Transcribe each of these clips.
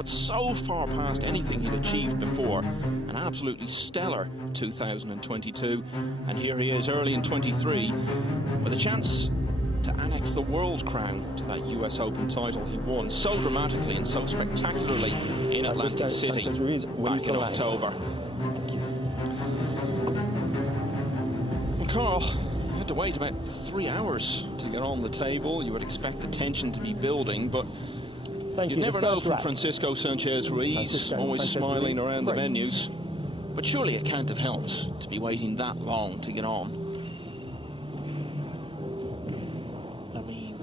but so far past anything he'd achieved before. An absolutely stellar 2022, and here he is early in 23 with a chance to annex the world crown to that US Open title he won so dramatically and so spectacularly in Atlantic City Sanchez Ruiz, back in October. Well, Carl, you had to wait about 3 hours to get on the table. You would expect the tension to be building, but you never know from Francisco Sanchez Ruiz, always smiling around the venues. But surely it can't have helped to be waiting that long to get on. I mean,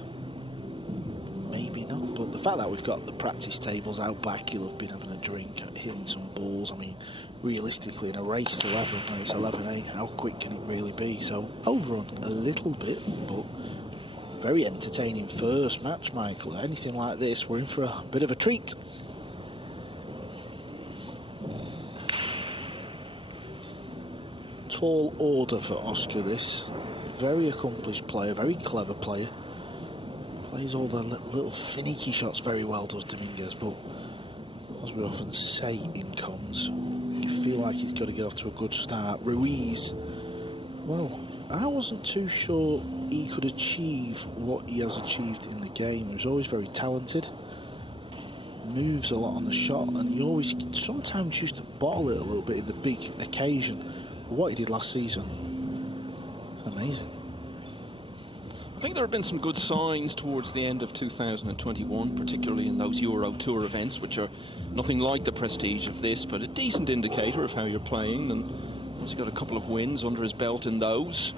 maybe not, but the fact that we've got the practice tables out back, he'll have been having a drink, hitting some balls. I mean, realistically, in a race to 11, when it's 11-8, how quick can it really be? So, overrun a little bit, but very entertaining first match, Michael. Anything like this, we're in for a bit of a treat. Tall order for Oscar, this. Very accomplished player, very clever player. Plays all the little finicky shots very well, does Dominguez, but as we often say in comms, you feel like he's got to get off to a good start. Ruiz, well, I wasn't too sure he could achieve what he has achieved in the game. He was always very talented, moves a lot on the shot, and he always sometimes used to bottle it a little bit in the big occasion. What he did last season, amazing. I think there have been some good signs towards the end of 2021, particularly in those Euro Tour events, which are nothing like the prestige of this, but a decent indicator of how you're playing. And once he got a couple of wins under his belt in those,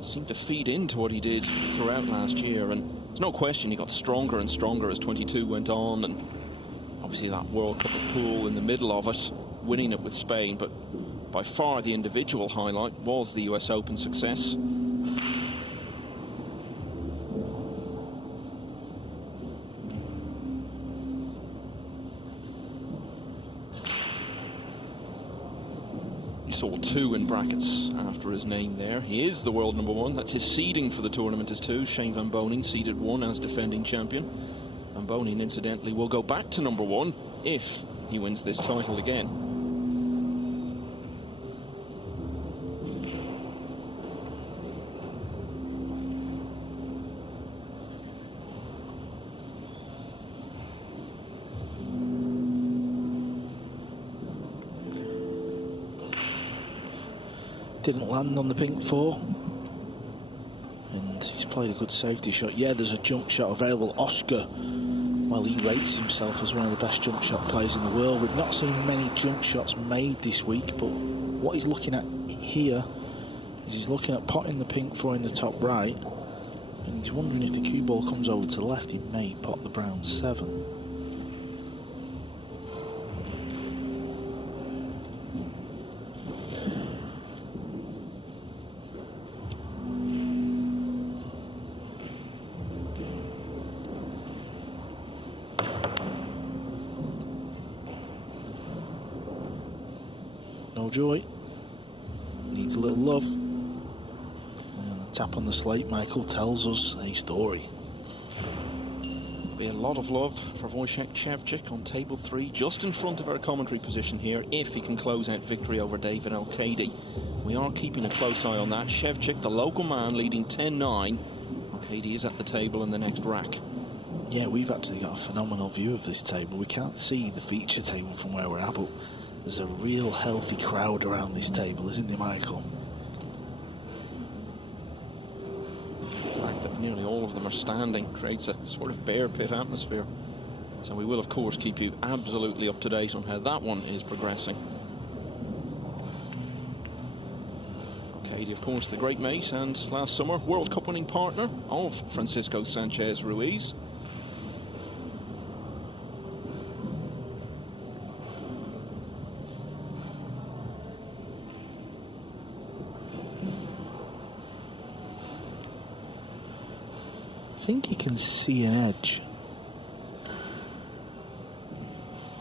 seemed to feed into what he did throughout last year. And there's no question he got stronger and stronger as 22 went on, and obviously that World Cup of Pool in the middle of it, winning it with Spain. But by far the individual highlight was the US Open success. You saw 2 in brackets after his name there. He is the world #1. That's his seeding for the tournament is 2. Shane Van Boening seeded 1 as defending champion. Van Boening, incidentally, will go back to #1 if he wins this title again. Didn't land on the pink 4, and he's played a good safety shot. Yeah, there's a jump shot available. Oscar, well, he rates himself as one of the best jump shot players in the world. We've not seen many jump shots made this week, but what he's looking at here is he's looking at potting the pink 4 in the top right, and he's wondering if the cue ball comes over to the left, he may pot the brown 7. No joy, needs a little love. And the tap on the slate, Michael, tells us a story. Be a lot of love for Wojciech Szewczyk on table 3, just in front of our commentary position here, if he can close out victory over David Al-Qaedi. We are keeping a close eye on that. Szewczyk, the local man, leading 10-9. Al-Qaedi is at the table in the next rack. Yeah, we've actually got a phenomenal view of this table. We can't see the feature table from where we're at, but there's a real healthy crowd around this table, isn't there, Michael? The fact that nearly all of them are standing creates a sort of bear pit atmosphere. So we will, of course, keep you absolutely up to date on how that one is progressing. Katie, of course, the great mate and last summer World Cup winning partner of Francisco Sanchez Ruiz. I think he can see an edge.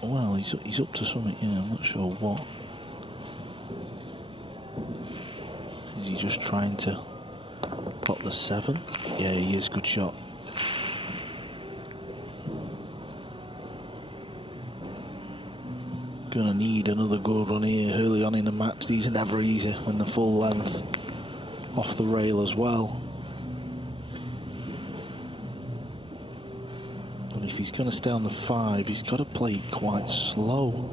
Well, he's up to something here, I'm not sure what. Is he just trying to pot the 7? Yeah, he is, good shot. Gonna need another good run here early on in the match. These are never easy when the full length off the rail as well. And if he's gonna stay on the 5, he's got to play it quite slow.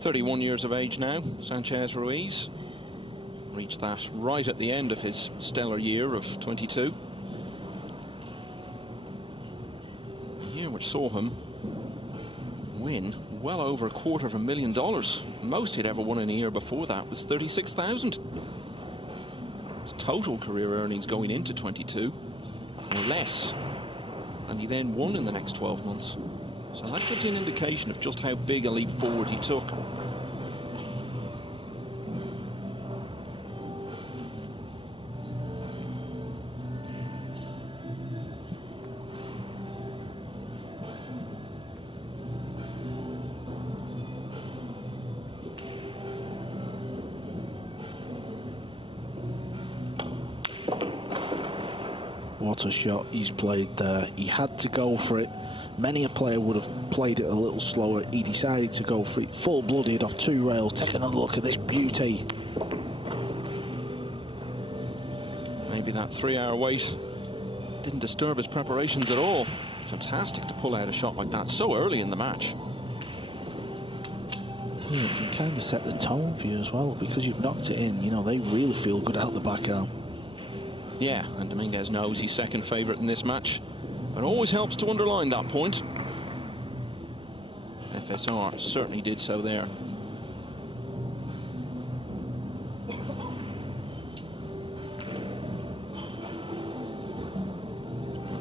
"31 years of age now, Sanchez Ruiz. Reached that right at the end of his stellar year of 22. A year which saw him win well over $250,000. Most he'd ever won in a year before that was $36,000. His total career earnings going into 22 were less, and he then won in the next 12 months. So that gives you an indication of just how big a leap forward he took. What a shot he's played there. He had to go for it. Many a player would have played it a little slower. He decided to go for it full-blooded off 2 rails. Take another look at this beauty. Maybe that 3-hour wait didn't disturb his preparations at all. Fantastic to pull out a shot like that so early in the match. Yeah, it can kind of set the tone for you as well, because you've knocked it in. You know, they really feel good out the backhand. Yeah, and Dominguez knows he's second favourite in this match. But it always helps to underline that point. FSR certainly did so there.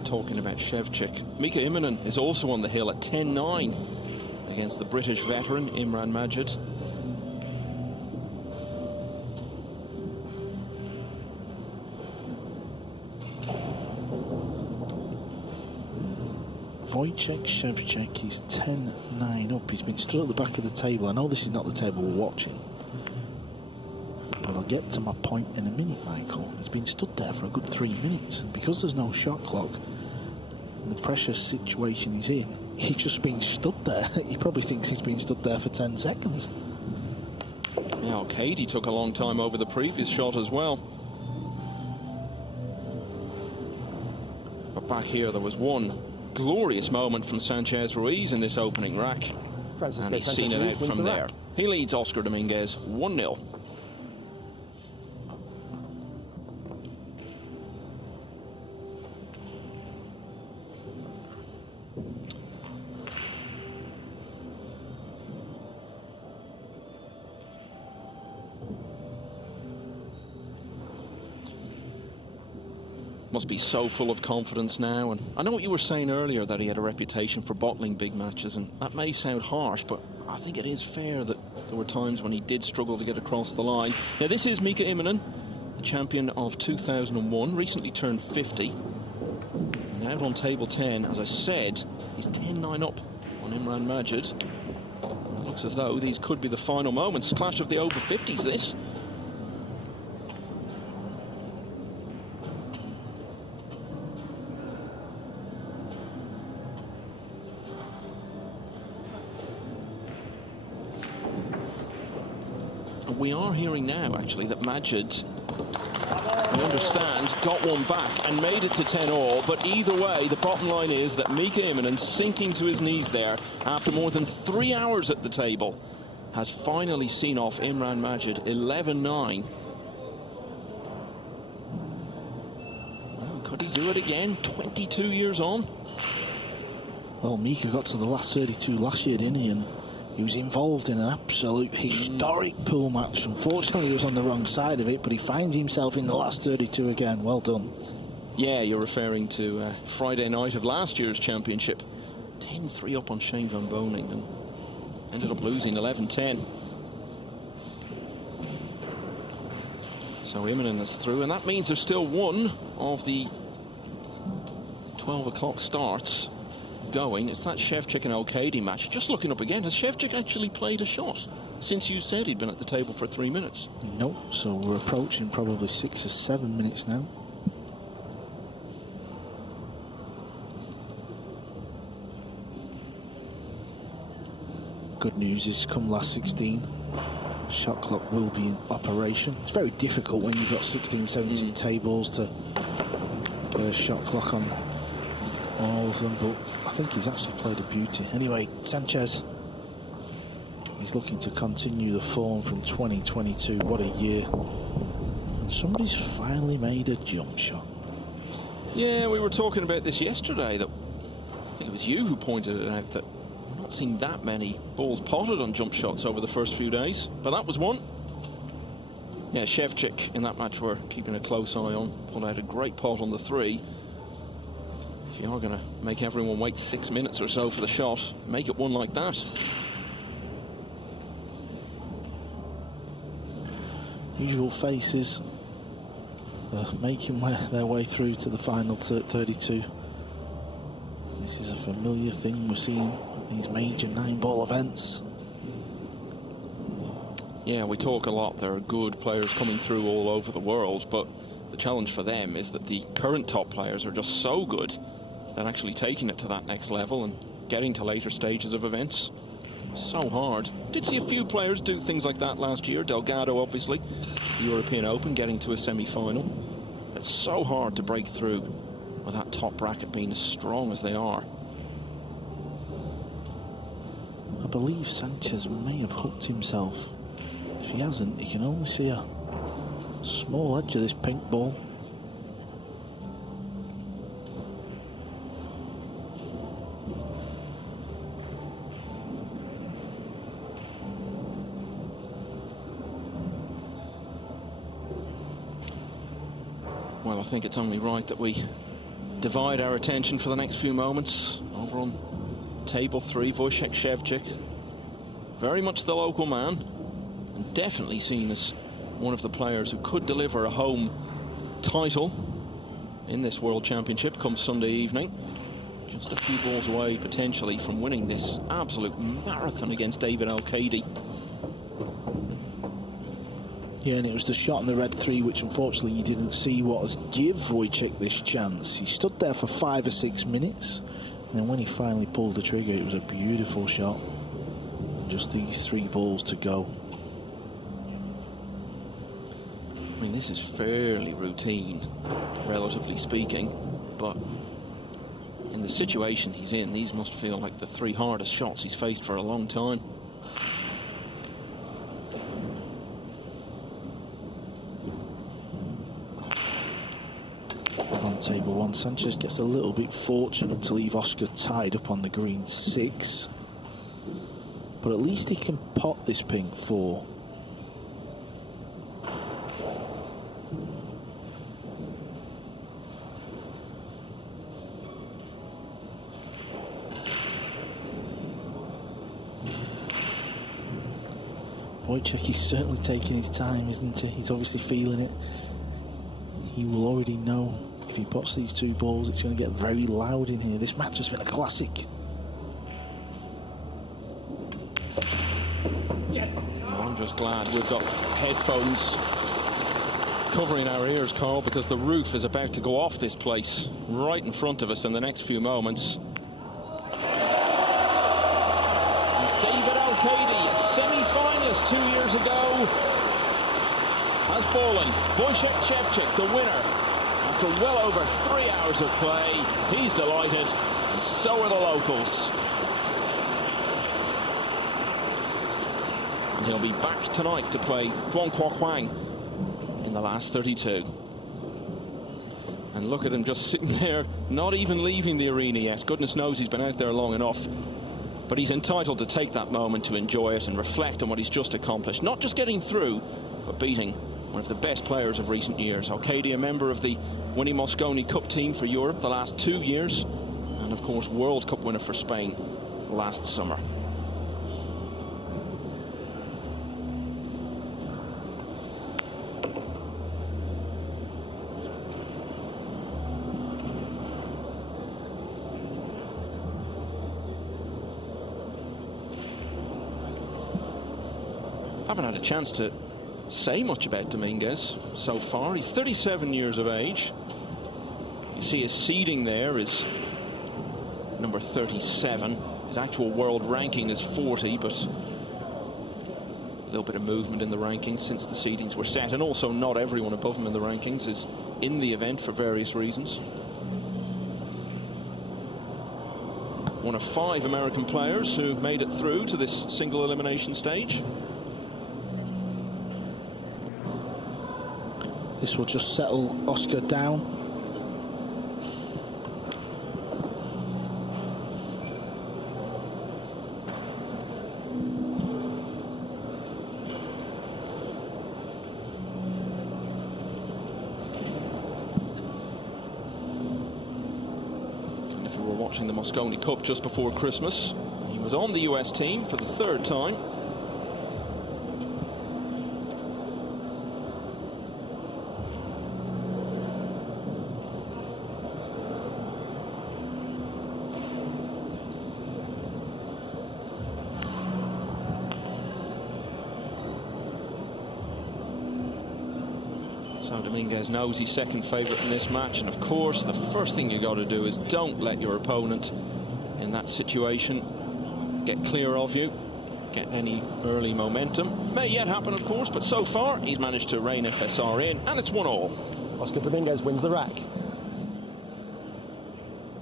Talking about Shevchik, Mika Immonen is also on the hill at 10-9 against the British veteran Imran Majid. Wojciech Shevchik is 10-9 up. He's been stood at the back of the table. I know this is not the table we're watching, but I'll get to my point in a minute, Michael. He's been stood there for a good 3 minutes, and because there's no shot clock and the pressure situation he's in, he's just been stood there. He probably thinks he's been stood there for 10 seconds. Yeah, Katie took a long time over the previous shot as well. But back here there was one glorious moment from Sanchez Ruiz in this opening rack, and he's seen it out from there. He leads Oscar Dominguez 1-0. Must be so full of confidence now. And I know what you were saying earlier, that he had a reputation for bottling big matches, and that may sound harsh, but I think it is fair that there were times when he did struggle to get across the line. Now, this is Mika Immonen, the champion of 2001, recently turned 50. And out on table 10, as I said, he's 10-9 up on Imran Majid. And it looks as though these could be the final moments. Clash of the over 50s, this. We are hearing now, actually, that Majid, we understand, got one back and made it to 10-all. But either way, the bottom line is that Mika Immonen, sinking to his knees there after more than 3 hours at the table, has finally seen off Imran Majid 11-9. Well, could he do it again? 22 years on. Well, Mika got to the last 32 last year, didn't he? And he was involved in an absolute historic pool match. Unfortunately, he was on the wrong side of it, but he finds himself in the last 32 again. Well done. Yeah, you're referring to Friday night of last year's championship. 10-3 up on Shane Van Boening and ended up losing 11-10. So Immonen is through, and that means there's still one of the 12 o'clock starts going. It's that Shevchik and O'Kady match. Just looking up again, has Shevchik actually played a shot since you said he'd been at the table for 3 minutes? No, so we're approaching probably 6 or 7 minutes now. good news is, come last 16, shot clock will be in operation. It's very difficult when you've got 16, 17 tables to get a shot clock on all of them, but I think he's actually played a beauty. Anyway, Sanchez, he's looking to continue the form from 2022. What a year. And somebody's finally made a jump shot. Yeah, we were talking about this yesterday, that I think it was you who pointed it out, that we've not seen that many balls potted on jump shots over the first few days, but that was one. Yeah, Shevchik in that match we're keeping a close eye on, pulled out a great pot on the 3. If you are going to make everyone wait 6 minutes or so for the shot, make it one like that. Usual faces making their way through to the final 32. This is a familiar thing we're seeing at these major 9-ball events. Yeah, we talk a lot. There are good players coming through all over the world, but the challenge for them is that the current top players are just so good that actually taking it to that next level and getting to later stages of events, so hard. Did see a few players do things like that last year. Delgado, obviously, the European Open, getting to a semi-final. It's so hard to break through with that top bracket being as strong as they are. I believe Sanchez may have hooked himself. If he hasn't, you can only see a small edge of this pink ball. Well, I think it's only right that we divide our attention for the next few moments over on table 3, Wojciech Szewczyk. Very much the local man, and definitely seen as one of the players who could deliver a home title in this World Championship come Sunday evening. Just a few balls away, potentially, from winning this absolute marathon against David Al-Qaedi. Yeah, and it was the shot in the red 3 which unfortunately you didn't see what was give Wojciech this chance. He stood there for 5 or 6 minutes, and then when he finally pulled the trigger, it was a beautiful shot. And just these 3 balls to go. I mean, this is fairly routine, relatively speaking, but in the situation he's in, these must feel like the 3 hardest shots he's faced for a long time. On table 1, Sanchez gets a little bit fortunate to leave Oscar tied up on the green 6, but at least he can pot this pink 4. Wojciech is certainly taking his time, isn't he? He's obviously feeling it. He will already know if he pots these 2 balls, it's going to get very loud in here. This match has been a classic. Yes. Well, I'm just glad we've got headphones covering our ears, Carl, because the roof is about to go off this place right in front of us in the next few moments. David Al-Qaedi, semi-finalist 2 years ago, has fallen. Wojciech Szewczyk, the winner. After well over 3 hours of play, he's delighted, and so are the locals. And he'll be back tonight to play Guang Huang in the last 32. And look at him just sitting there, not even leaving the arena yet. Goodness knows he's been out there long enough. But he's entitled to take that moment to enjoy it and reflect on what he's just accomplished. Not just getting through, but beating one of the best players of recent years. Al-Qaedi, a member of the winning Mosconi Cup team for Europe the last 2 years, and of course World Cup winner for Spain last summer. I haven't had a chance to say much about Dominguez so far. He's 37 years of age. You see his seeding there is number 37. His actual world ranking is 40, but a little bit of movement in the rankings since the seedings were set, and also not everyone above him in the rankings is in the event for various reasons. One of 5 American players who made it through to this single elimination stage. This will just settle Oscar down. The Mosconi Cup just before Christmas, he was on the US team for the 3rd time. So Dominguez knows he's second favourite in this match, and of course the first thing you got to do is don't let your opponent in that situation get clear of you, get any early momentum. May yet happen, of course, but so far he's managed to rein FSR in, and it's 1-all. Oscar Dominguez wins the rack.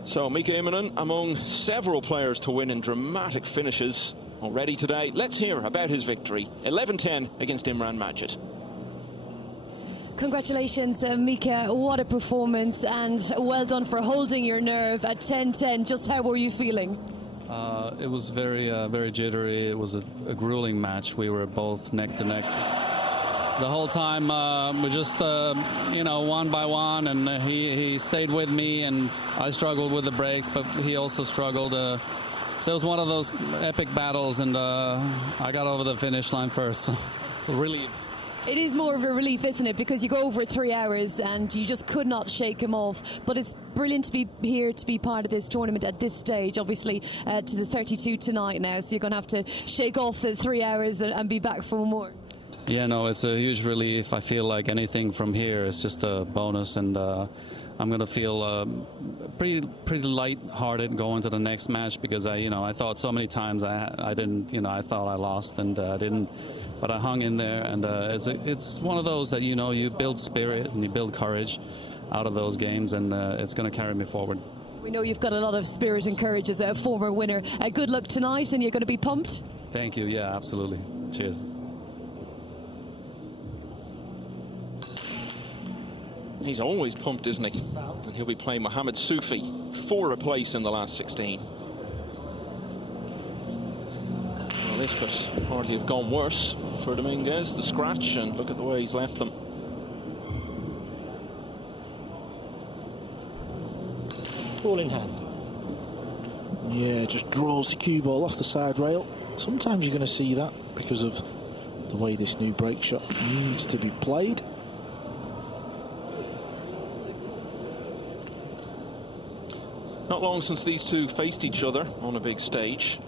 So Mika Immonen among several players to win in dramatic finishes already today. Let's hear about his victory. 11-10 against Imran Majid. Congratulations, Mika. What a performance, and well done for holding your nerve at 10-10. Just how were you feeling? It was very jittery. It was a grueling match. We were both neck to neck the whole time. We just, you know, one by one, and he stayed with me, and I struggled with the breaks, but he also struggled. So it was one of those epic battles, and I got over the finish line first. So relieved. It is more of a relief, isn't it? Because you go over 3 hours and you just could not shake him off. But it's brilliant to be here, to be part of this tournament at this stage, obviously, to the 32 tonight now. So you're going to have to shake off the 3 hours and be back for more. Yeah, no, it's a huge relief. I feel like anything from here is just a bonus, and I'm going to feel pretty light-hearted going to the next match, because I thought so many times I didn't, I thought I lost, and I didn't. But I hung in there, and it's one of those that, you build spirit and you build courage out of those games, and it's going to carry me forward. We know you've got a lot of spirit and courage as a former winner. Good luck tonight, and you're going to be pumped. Thank you. Yeah, absolutely. Cheers. He's always pumped, isn't he? And he'll be playing Mohamed Soufi for a place in the last 16. Well, this could hardly have gone worse for Dominguez. The scratch, and look at the way he's left them. Ball in hand. Yeah, just draws the cue ball off the side rail. Sometimes you're going to see that because of the way this new break shot needs to be played. Not long since these two faced each other on a big stage.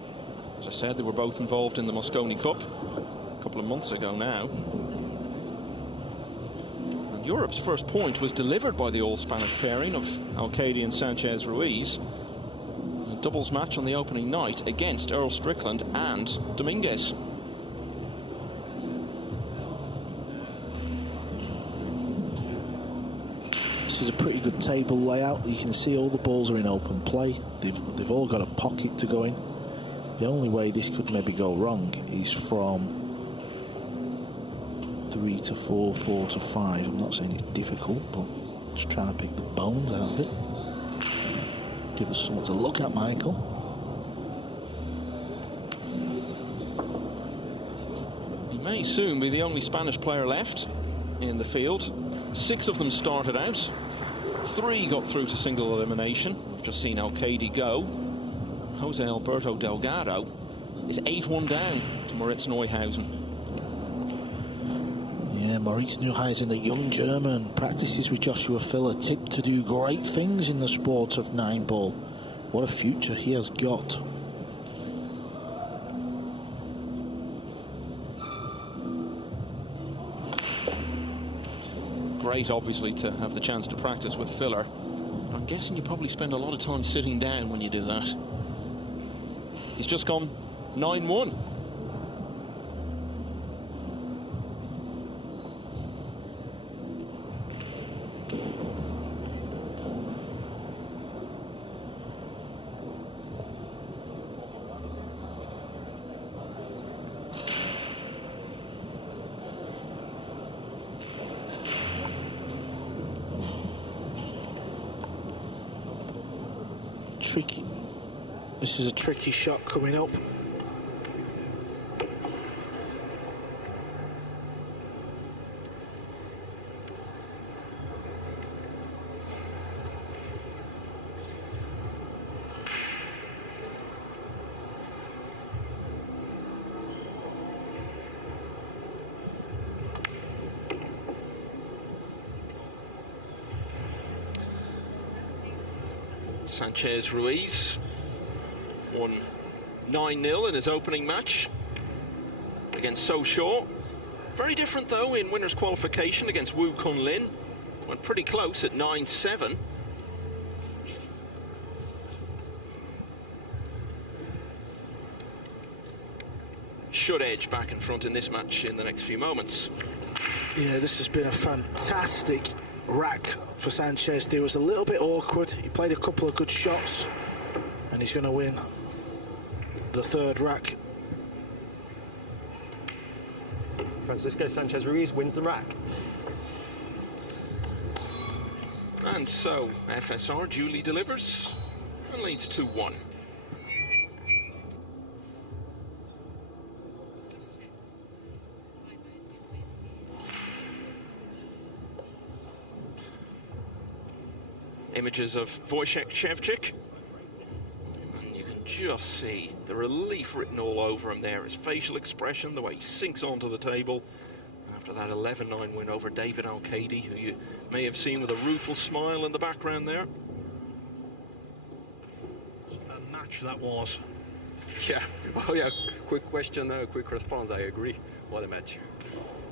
As I said, they were both involved in the Mosconi Cup a couple of months ago now. And Europe's first point was delivered by the all-Spanish pairing of Al-Qaedi and Sanchez Ruiz. A doubles match on the opening night against Earl Strickland and Dominguez. This is a pretty good table layout. You can see all the balls are in open play. They've all got a pocket to go in. The only way this could maybe go wrong is from 3 to 4, 4 to 5. I'm not saying it's difficult, but just trying to pick the bones out of it. Give us something to look at, Michael. He may soon be the only Spanish player left in the field. 6 of them started out. 3 got through to single elimination. We've just seen Al-Qaedi go. Jose Alberto Delgado is 8-1 down to Moritz Neuhausen. Yeah, Moritz Neuhausen, a young German, practices with Joshua Filler, tipped to do great things in the sport of 9-ball. What a future he has got. Great, obviously, to have the chance to practice with Filler. I'm guessing you probably spend a lot of time sitting down when you do that. He's just gone 9-1. Tricky. This is a tricky shot coming up. Sanchez Ruiz won 9-0 in his opening match against So Shaw. Very different though in winners qualification against Woo Kun Lin. Went pretty close at 9-7. Should edge back in front in this match in the next few moments. Yeah, this has been a fantastic rack for Sanchez. It was a little bit awkward. He played a couple of good shots, and he's going to win the third rack. Francisco Sanchez Ruiz wins the rack. And so FSR duly delivers and leads 2-1. Images of Wojciech Szewczyk, and you can just see the relief written all over him there, his facial expression, the way he sinks onto the table after that 11-9 win over David Al-Kaidi, who you may have seen with a rueful smile in the background there. A match that was. Yeah, well, yeah, quick question, quick response, I agree. What a match.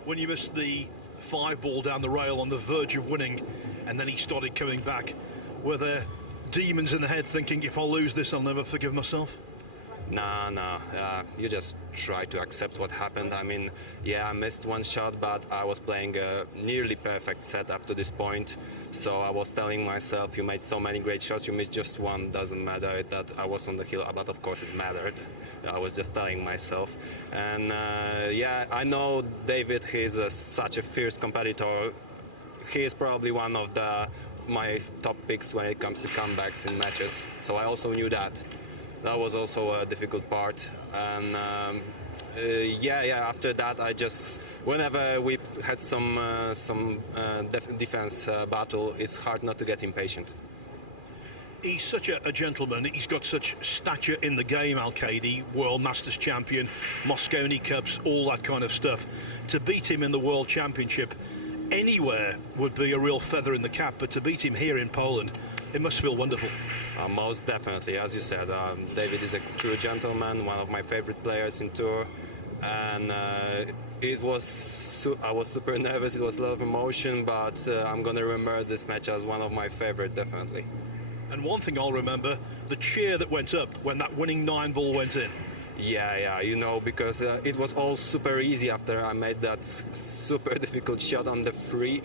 When you missed the 5-ball down the rail on the verge of winning, and then he started coming back, were there demons in the head thinking, if I lose this, I'll never forgive myself? Nah, you just try to accept what happened. I mean, yeah, I missed one shot, but I was playing a nearly perfect set up to this point. So I was telling myself, you made so many great shots, you missed just one, doesn't matter that I was on the hill, but of course it mattered. I was just telling myself. And yeah, I know David, he's such a fierce competitor. He is probably one of my top picks when it comes to comebacks in matches. So I also knew that. That was also a difficult part. And yeah, after that, I just, whenever we had some defense battle, it's hard not to get impatient. He's such a gentleman. He's got such stature in the game, Al-Kaidi, World Masters champion, Mosconi Cups, all that kind of stuff. To beat him in the World Championship anywhere would be a real feather in the cap, but to beat him here in Poland, it must feel wonderful. Most definitely, as you said, David is a true gentleman, one of my favorite players in Tour, and I was super nervous. It was a lot of emotion, but I'm gonna remember this match as one of my favorite, definitely. And one thing I'll remember, the cheer that went up when that winning 9-ball went in. Yeah, you know, because it was all super easy after I made that super difficult shot on the free.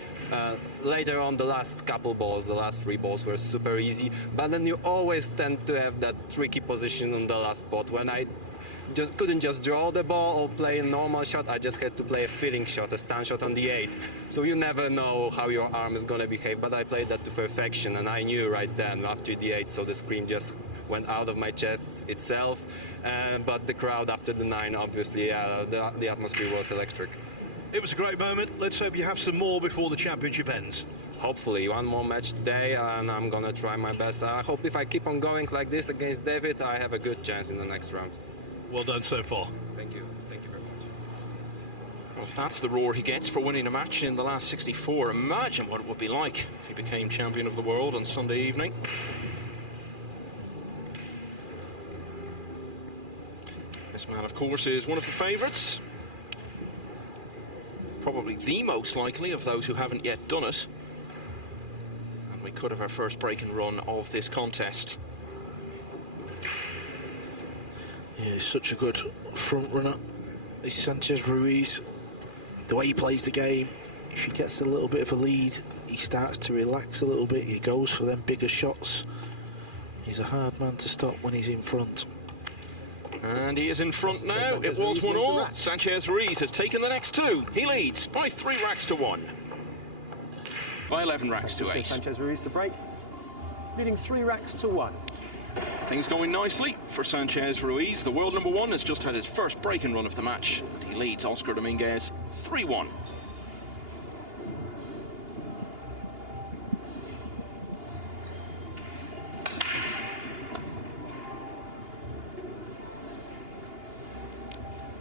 Later on, the last couple balls, the last 3 balls were super easy, but then you always tend to have that tricky position on the last spot. When I just couldn't just draw the ball or play a normal shot, I just had to play a feeling shot, a stand shot on the 8. So you never know how your arm is going to behave, but I played that to perfection, and I knew right then after the 8, so the scream just went out of my chest itself. But the crowd after the 9, obviously, the atmosphere was electric. It was a great moment. Let's hope you have some more before the championship ends. Hopefully, one more match today, and I'm gonna try my best. I hope if I keep on going like this against David, I have a good chance in the next round. Well done so far. Thank you very much. Well, if that's the roar he gets for winning a match in the last 64, imagine what it would be like if he became champion of the world on Sunday evening. This man, of course, is one of the favourites. Probably the most likely of those who haven't yet done it. And we could have our first break and run of this contest. Yeah, he's such a good front runner. He's Sanchez Ruiz. The way he plays the game, if he gets a little bit of a lead, he starts to relax a little bit. He goes for them bigger shots. He's a hard man to stop when he's in front. And he is in front now. It was 1-all. Sanchez Ruiz has taken the next two. He leads by 3 racks to 1. By 11 racks to 8. Sanchez Ruiz to break, leading 3 racks to 1. Things going nicely for Sanchez Ruiz. The world number 1 has just had his first break-in run of the match. And he leads Oscar Dominguez 3-1.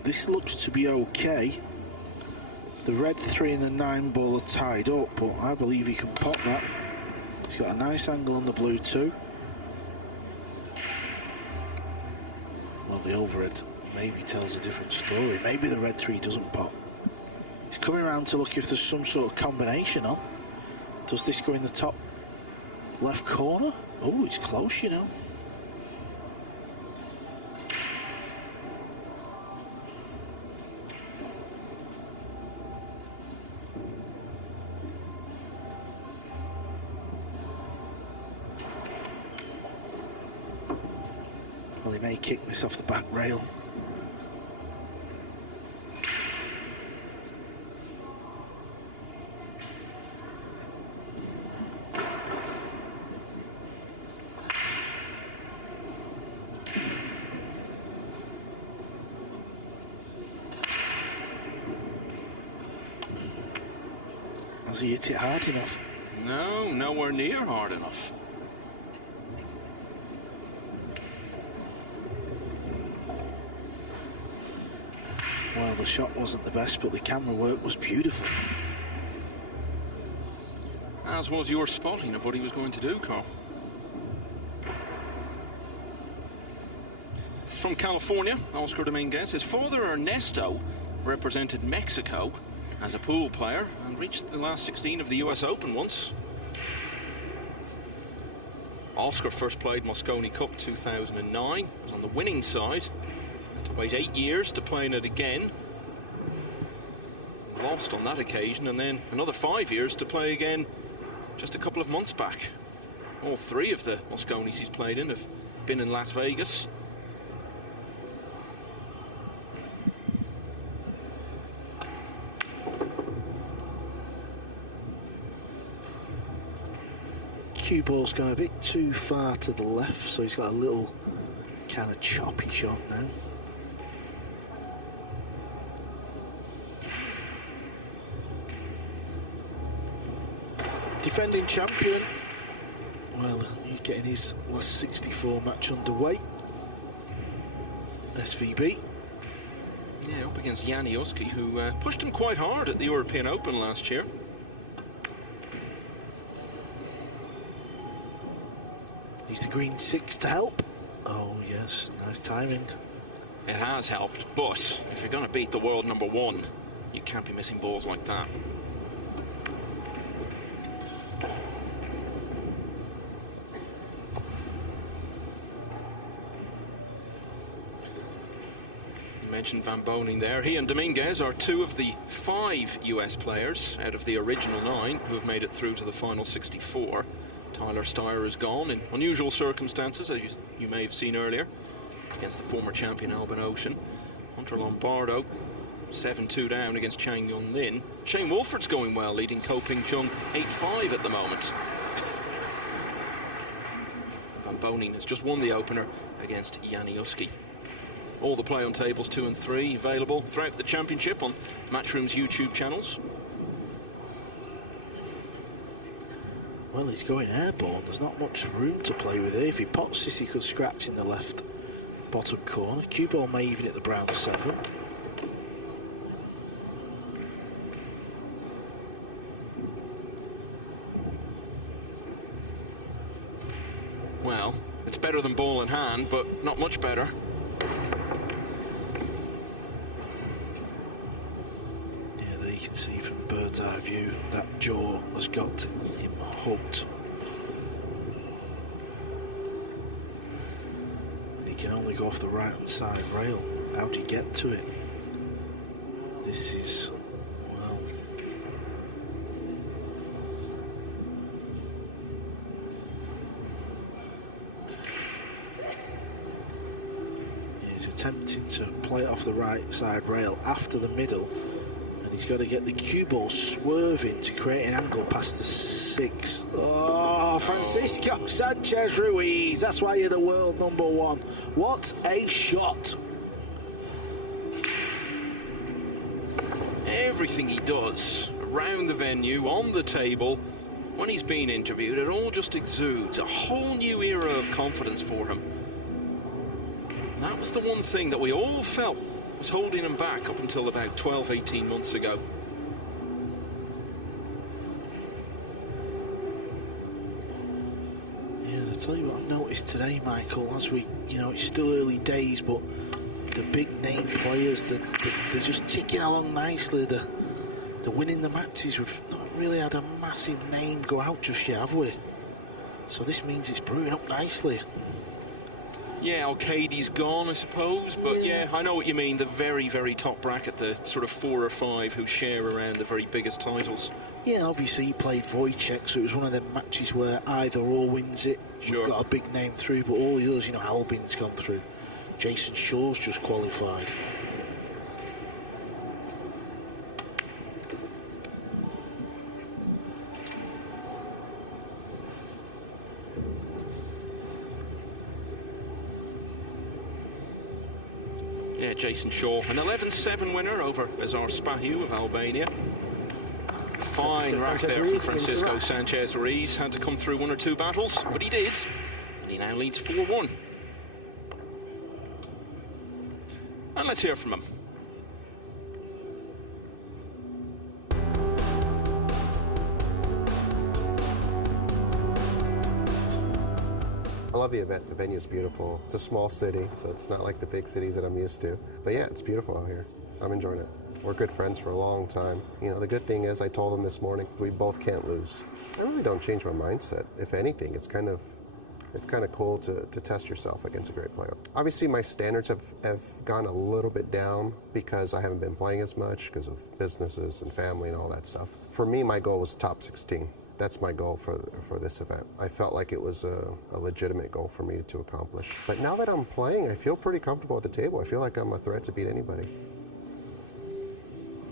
This looks to be okay. The red 3 and the 9-ball are tied up, but I believe he can pop that. He's got a nice angle on the blue too. Well, the overhead maybe tells a different story. Maybe the red 3 doesn't pop. He's coming around to look if there's some sort of combination on. Does this go in the top left corner? Oh, it's close, you know. Well, he may kick this off the back rail. Has he hit it hard enough? No, nowhere near hard enough. Well, the shot wasn't the best, but the camera work was beautiful. As was your spotting of what he was going to do, Carl. From California, Oscar Dominguez. His father, Ernesto, represented Mexico as a pool player and reached the last 16 of the US Open once. Oscar first played Mosconi Cup 2009, was on the winning side. Had to wait 8 years to play in it again. Lost on that occasion, and then another 5 years to play again just a couple of months back. All 3 of the Mosconis he's played in have been in Las Vegas. Cue ball's gone a bit too far to the left, so he's got a little kind of choppy shot now. Defending champion. Well, he's getting his last 64 match underway. SVB. Yeah, up against Janioski, who pushed him quite hard at the European Open last year. Needs the green 6 to help. Oh yes, nice timing. It has helped, but if you're going to beat the world number 1, you can't be missing balls like that. You mentioned Van Boning there. He and Dominguez are 2 of the 5 US players out of the original 9 who have made it through to the final 64. Tyler Steyer is gone in unusual circumstances, as you may have seen earlier, against the former champion Albin Ocean. Hunter Lombardo 7-2 down against Chang Yun Lin. Shane Wolford's going well, leading Ko Ping Chung 8-5 at the moment. Van Boning has just won the opener against Janioski. All the play on tables 2 and 3 available throughout the championship on Matchroom's YouTube channels. Well, he's going airborne. There's not much room to play with here. If he pots this, he could scratch in the left bottom corner. Cue ball may even hit the brown 7. Well, it's better than ball in hand, but not much better. Yeah, there you can see from the bird's eye view that jaw has got him hooked. And he can only go off the right-hand side rail. How do you get to it? This is, well... He's attempting to play it off the right side rail after the middle, and he's got to get the cue ball swerving to create an angle past the 6. Oh, Francisco Sanchez Ruiz, that's why you're the world #1. What a shot! Everything he does around the venue, on the table, when he's being interviewed, it all just exudes a whole new era of confidence for him. And that was the one thing that we all felt was holding him back up until about 12, 18 months ago. Yeah, I'll tell you what I've noticed today, Michael, as we, you know, it's still early days, but the big name players, they're just ticking along nicely. They're winning the matches. We've not really had a massive name go out just yet, have we? So this means it's brewing up nicely. Yeah, Al-Qaedi's gone, I suppose, but yeah, I know what you mean. The very, very top bracket, the sort of 4 or 5 who share around the very biggest titles. Yeah, and obviously he played Wojciech, so it was one of them matches where either or wins it. Sure. We've got a big name through, but all the others, you know, Albin's gone through. Jason Shaw's just qualified. Yeah, Jason Shaw, an 11-7 winner over Bezar Spahiu of Albania. Fine rack there from Francisco Sanchez Ruiz. Had to come through 1 or 2 battles, but he did. And he now leads 4-1. And let's hear from him. I love the event. The venue's beautiful. It's a small city, so it's not like the big cities that I'm used to. But yeah, it's beautiful out here. I'm enjoying it. We're good friends for a long time. You know, the good thing is I told him this morning, we both can't lose. I really don't change my mindset. If anything, it's kind of cool to test yourself against a great player. Obviously, my standards have gone a little bit down because I haven't been playing as much because of businesses and family and all that stuff. For me, my goal was top 16. That's my goal for this event. I felt like it was a legitimate goal for me to accomplish. But now that I'm playing, I feel pretty comfortable at the table. I feel like I'm a threat to beat anybody.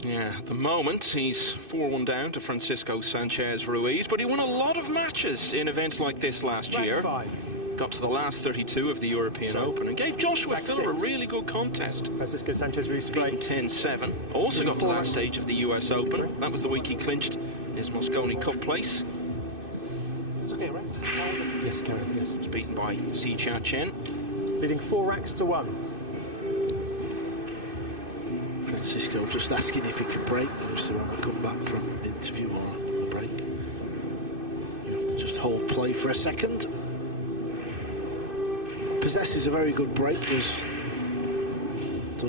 Yeah, at the moment, he's 4-1 down to Francisco Sanchez Ruiz, but he won a lot of matches in events like this last year. 5. Got to the last 32 of the European Open and gave Joshua Filler a really good contest. Francisco Sanchez Ruiz beaten 10-7. Also got to that stage of the US Open. That was the week he clinched his Mosconi Cup place. It's okay, right? Yes, carry on, yes. Was beaten by Si Chia Chen. Leading 4 racks to 1. Francisco just asking if he could break, obviously when we come back from an interview or a break. You have to just hold play for a second. Possesses a very good break, does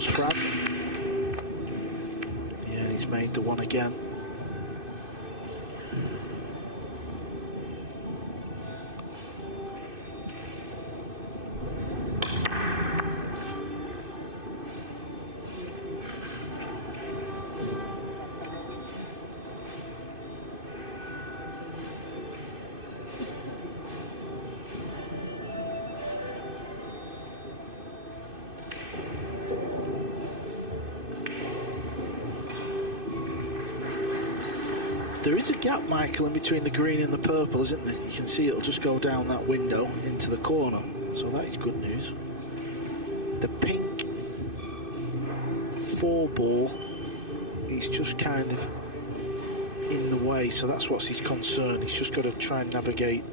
Fran. Yeah, and he's made the one again. There is a gap, Michael, in between the green and the purple, isn't there? You can see it'll just go down that window into the corner. So that is good news. The pink 4 ball is just kind of in the way, so that's what's his concern. He's just got to try and navigate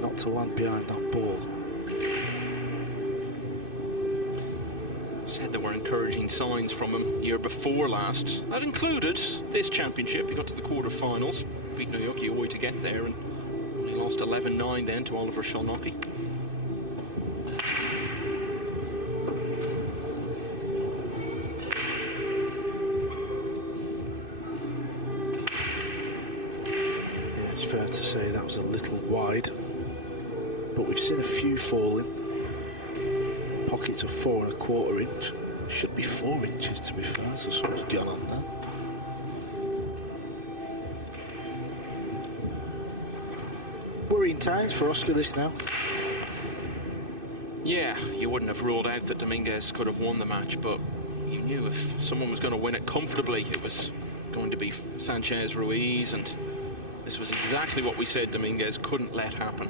not to land behind that ball. Said there were encouraging signs from him year before last. That included this championship. He got to the quarterfinals, beat Naoki Oi to get there, and only lost 11-9 then to Oliver Shalnoki. Yeah, it's fair to say that was a little wide, but we've seen a few falling. pocket's a 4 1/4 inch. Should be 4 inches to be fair, so something's gone on there. Worrying times for Oscar this now. Yeah, you wouldn't have ruled out that Dominguez could have won the match, but you knew if someone was going to win it comfortably, it was going to be Sanchez Ruiz, and this was exactly what we said Dominguez couldn't let happen.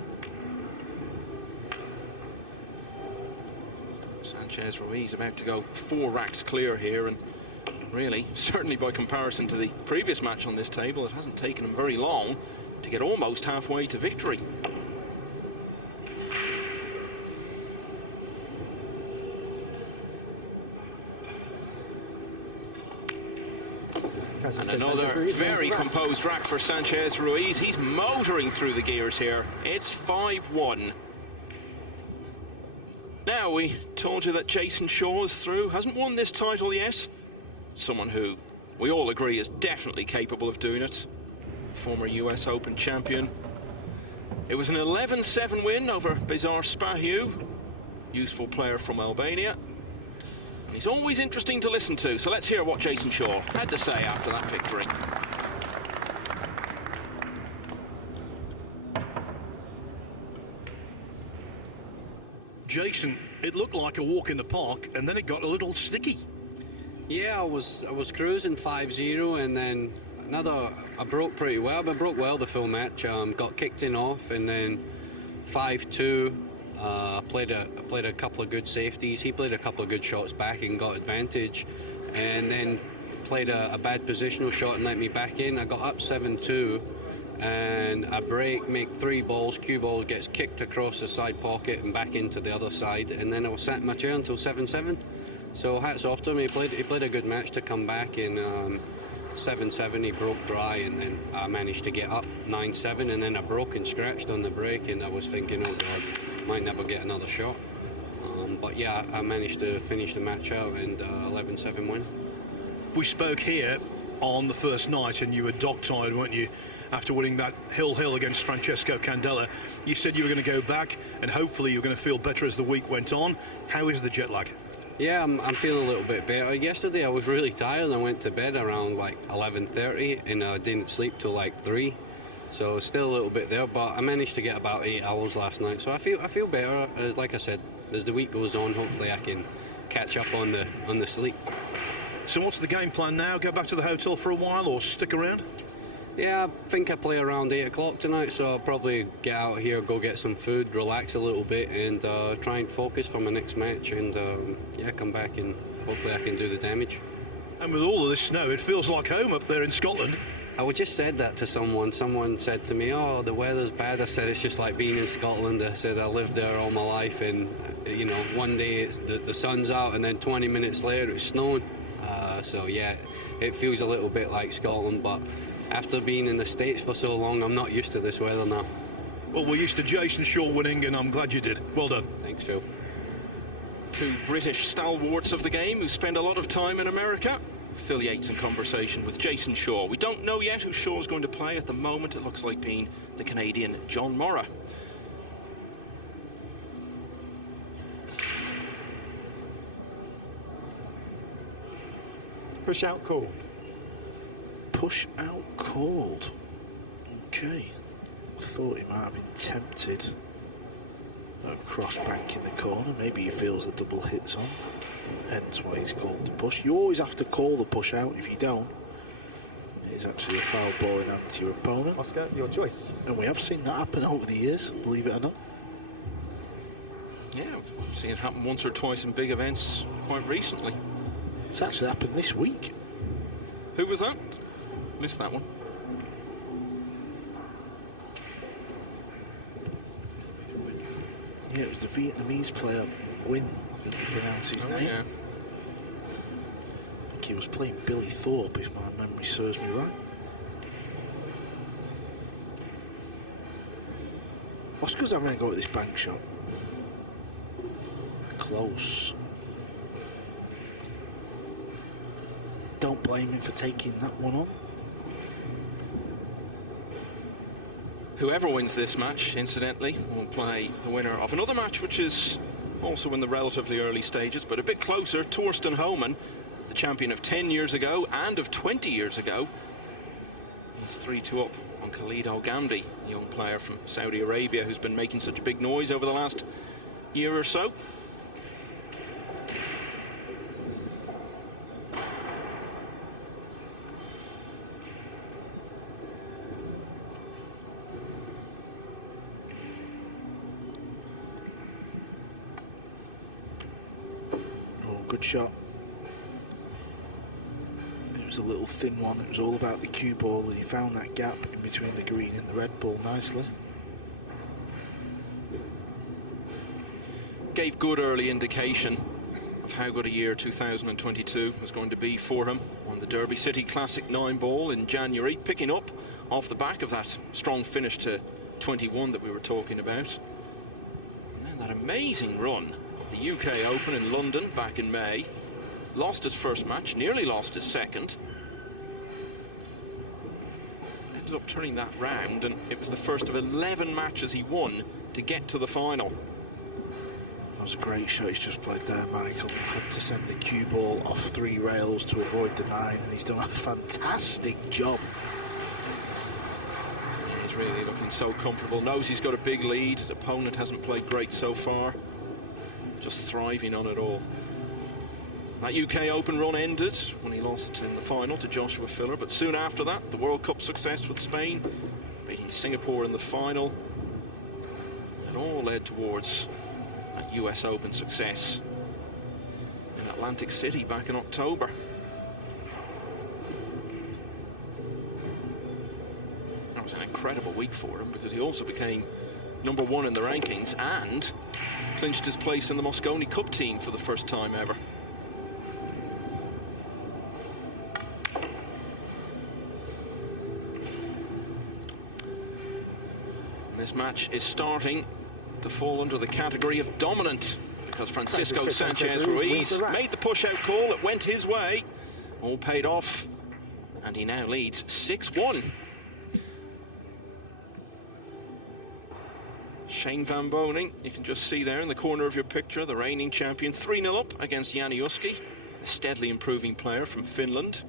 Sanchez Ruiz about to go 4 racks clear here, and really, certainly by comparison to the previous match on this table, it hasn't taken him very long to get almost halfway to victory. And another very composed rack for Sanchez Ruiz. He's motoring through the gears here. It's 5-1. Now, we told you that Jason Shaw's through. Hasn't won this title yet. Someone who we all agree is definitely capable of doing it. Former US Open champion. It was an 11-7 win over Bezar Spahiu, useful player from Albania. And he's always interesting to listen to, so let's hear what Jason Shaw had to say after that victory. Jason, it looked like a walk in the park, and then it got a little sticky. Yeah, I was cruising 5-0, and then I broke pretty well, but I broke well the full match. Got kicked in off, and then 5-2. Played a couple of good safeties. He played a couple of good shots back and got advantage, and then played a bad positional shot and let me back in. I got up 7-2, and I break, make 3 balls. Cue ball gets kicked across the side pocket and back into the other side, and then I was sat in my chair until 7-7. So hats off to him. He played a good match to come back in. 7-7, he broke dry, and then I managed to get up 9-7, and then I broke and scratched on the break, and I was thinking, oh God, might never get another shot. But yeah, I managed to finish the match out and 11-7 win. We spoke here on the first night, and you were dog-tired, weren't you, after winning that hill against Francesco Candela. You said you were going to go back, and hopefully you were going to feel better as the week went on. How is the jet lag? Yeah, I'm feeling a little bit better. Yesterday I was really tired. I went to bed around like 11:30, and I didn't sleep till like 3. So still a little bit there, but I managed to get about 8 hours last night. So I feel better. Like I said, as the week goes on, hopefully I can catch up on the sleep. So what's the game plan now? Go back to the hotel for a while, or stick around? Yeah, I think I play around 8 o'clock tonight, so I'll probably get out here, go get some food, relax a little bit, and try and focus for my next match, and yeah, come back and hopefully I can do the damage. And with all of this snow, it feels like home up there in Scotland. I just said that to someone. Someone said to me, oh, the weather's bad. I said, it's just like being in Scotland. I said, I lived there all my life, and, you know, one day it's the sun's out, and then 20 minutes later it's snowing. So, yeah, it feels a little bit like Scotland, but after being in the States for so long, I'm not used to this weather now. Well, we're used to Jason Shaw winning, and I'm glad you did. Well done. Thanks, Phil. 2 British stalwarts of the game who spend a lot of time in America. Phil Yates in conversation with Jason Shaw. We don't know yet who Shaw's going to play. At the moment, it looks like being the Canadian John Morra. Push out called. Push out called. Okay. I thought he might have been tempted. A cross bank in the corner. Maybe he feels the double hits on. Hence why he's called the push. You always have to call the push out. If you don't, it's actually a foul ball in hand to your opponent. Oscar, your choice. And we have seen that happen over the years, believe it or not. Yeah, I've seen it happen once or twice in big events quite recently. It's actually happened this week. Who was that? Missed that one. Yeah, it was the Vietnamese player, Nguyen, I think you pronounce his name. Yeah. I think he was playing Billy Thorpe, if my memory serves me right. Oscar's having a go at this bank shot. Close. Don't blame him for taking that one on. Whoever wins this match, incidentally, will play the winner of another match which is also in the relatively early stages, but a bit closer. Torsten Homan, the champion of 10 years ago and of 20 years ago. He's 3-2 up on Khalid Al-Ghamdi, a young player from Saudi Arabia who's been making such a big noise over the last year or so. Good shot. It was a little thin one. It was all about the cue ball, and he found that gap in between the green and the red ball nicely. Gave good early indication of how good a year 2022 was going to be for him on the Derby City Classic 9-ball in January, picking up off the back of that strong finish to 21 that we were talking about. And then that amazing run the UK Open in London back in May. Lost his first match, nearly lost his second. Ended up turning that round, and it was the first of 11 matches he won to get to the final. That was a great shot he's just played there, Michael. Had to send the cue ball off 3 rails to avoid the 9, and he's done a fantastic job. He's really looking so comfortable. Knows he's got a big lead. His opponent hasn't played great so far. Just thriving on it all. That UK Open run ended when he lost in the final to Joshua Filler, but soon after that, the World Cup success with Spain, beating Singapore in the final, and all led towards that US Open success in Atlantic City back in October. That was an incredible week for him, because he also became #1 in the rankings and clinched his place in the Mosconi Cup team for the first time ever. And this match is starting to fall under the category of dominant, because Francisco Sanchez Ruiz made the push-out call. It went his way. All paid off, and he now leads 6-1. Shane Van Boning, you can just see there in the corner of your picture, the reigning champion, 3-0 up against Jani Uski, a steadily improving player from Finland.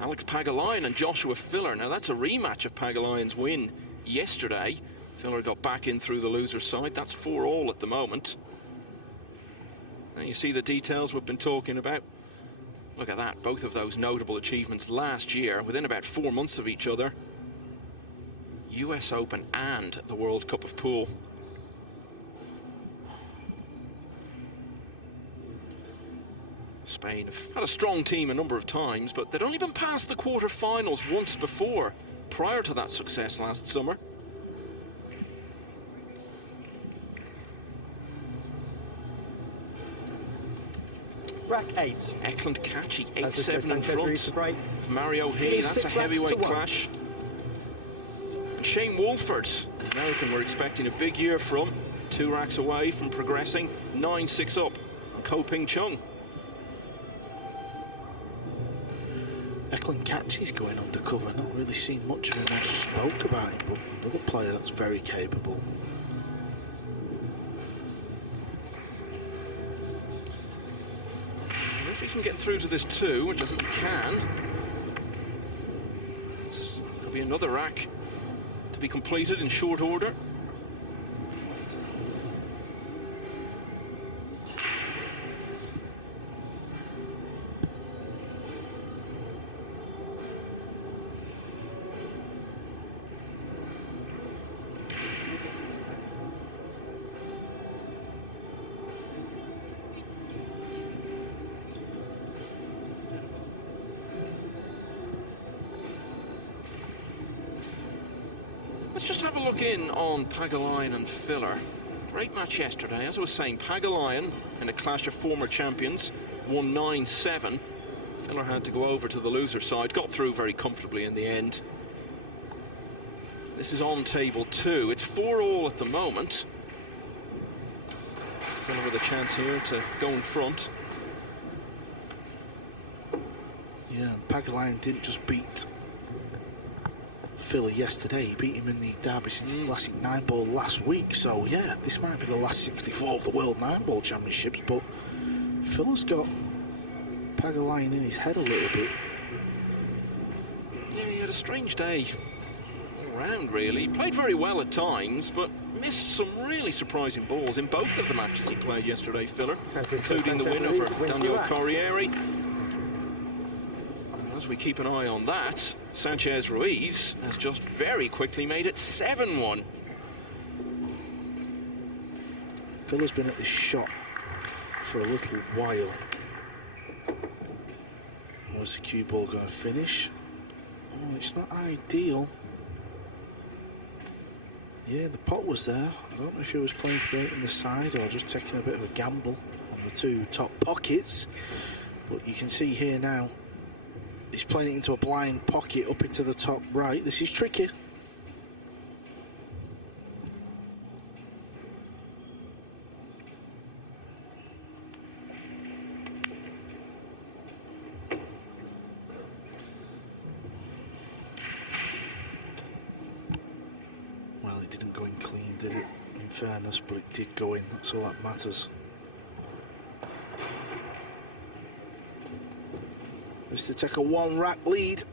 Alex Pagulayan and Joshua Filler. Now that's a rematch of Pagulayan's win yesterday. Filler got back in through the loser's side. That's 4-all at the moment. And you see the details we've been talking about. Look at that, both of those notable achievements last year, within about 4 months of each other. US Open and the World Cup of Pool. Spain have had a strong team a number of times, but they'd only been past the quarter-finals once before, prior to that success last summer. Rack 8. Eklund Kachi, 8-7 in front of Mario He. That's a heavyweight clash. Shane Wolford, American, we're expecting a big year from. 2 racks away from progressing, 9-6 up on Ko Ping Chung. Eklund Kachi's going undercover. Not really seen much of him or spoke about him, but another player that's very capable. If he can get through to this 2, which I think he can, this could be another rack to be completed in short order. Let's just have a look in on Pagulayan and Filler. Great match yesterday. As I was saying, Pagulayan, in a clash of former champions, won 9-7. Filler had to go over to the loser side, got through very comfortably in the end. This is on table 2. It's 4-all at the moment. Filler with a chance here to go in front. Yeah, and Pagulayan didn't just beat Filler Filler yesterday. He beat him in the Derby City Classic Nineball last week. So, yeah, this might be the last 64 of the World Nineball Championships, but Filler's got Pagulayan in his head a little bit. Yeah, he had a strange day all round, really. He played very well at times, but missed some really surprising balls in both of the matches he played yesterday, Filler, including the win over Daniel Corriere. As we keep an eye on that, Sanchez Ruiz has just very quickly made it 7-1. Filler's been at this shot for a little while. Where's the cue ball going to finish? Oh, it's not ideal. Yeah, the pot was there. I don't know if he was playing for the 8 in the side or just taking a bit of a gamble on the 2 top pockets. But you can see here now, he's playing it into a blind pocket up into the top right. This is tricky. Well, it didn't go in clean, did it? In fairness, but it did go in. That's all that matters. This to take a 1-rack lead.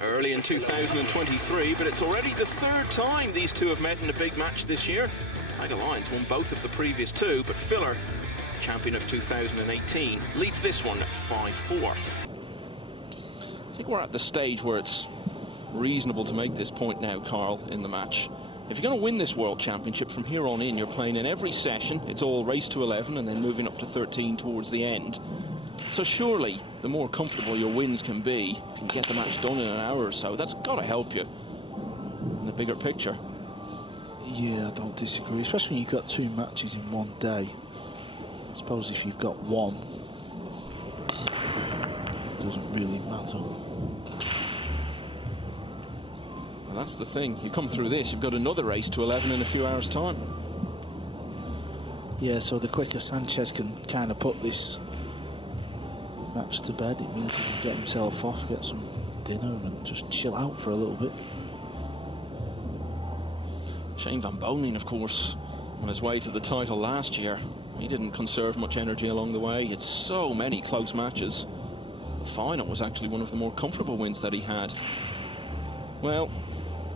Early in 2023, but it's already the 3rd time these two have met in a big match this year. Pagulayan's won both of the previous 2, but Filler, champion of 2018, leads this one at 5-4. I think we're at the stage where it's reasonable to make this point now, Carl, in the match. If you're going to win this World Championship from here on in, you're playing in every session. It's all race to 11 and then moving up to 13 towards the end. So surely, the more comfortable your wins can be, if you can get the match done in an hour or so, that's got to help you in the bigger picture. Yeah, I don't disagree, especially when you've got 2 matches in one day. I suppose if you've got 1, it doesn't really matter. And that's the thing. You come through this, you've got another race to 11 in a few hours' time. Yeah, so the quicker Sanchez can kind of put this match to bed, it means he can get himself off, get some dinner and just chill out for a little bit. Shane Van Bonen, of course, on his way to the title last year. He didn't conserve much energy along the way. He had so many close matches. The final was actually one of the more comfortable wins that he had. Well,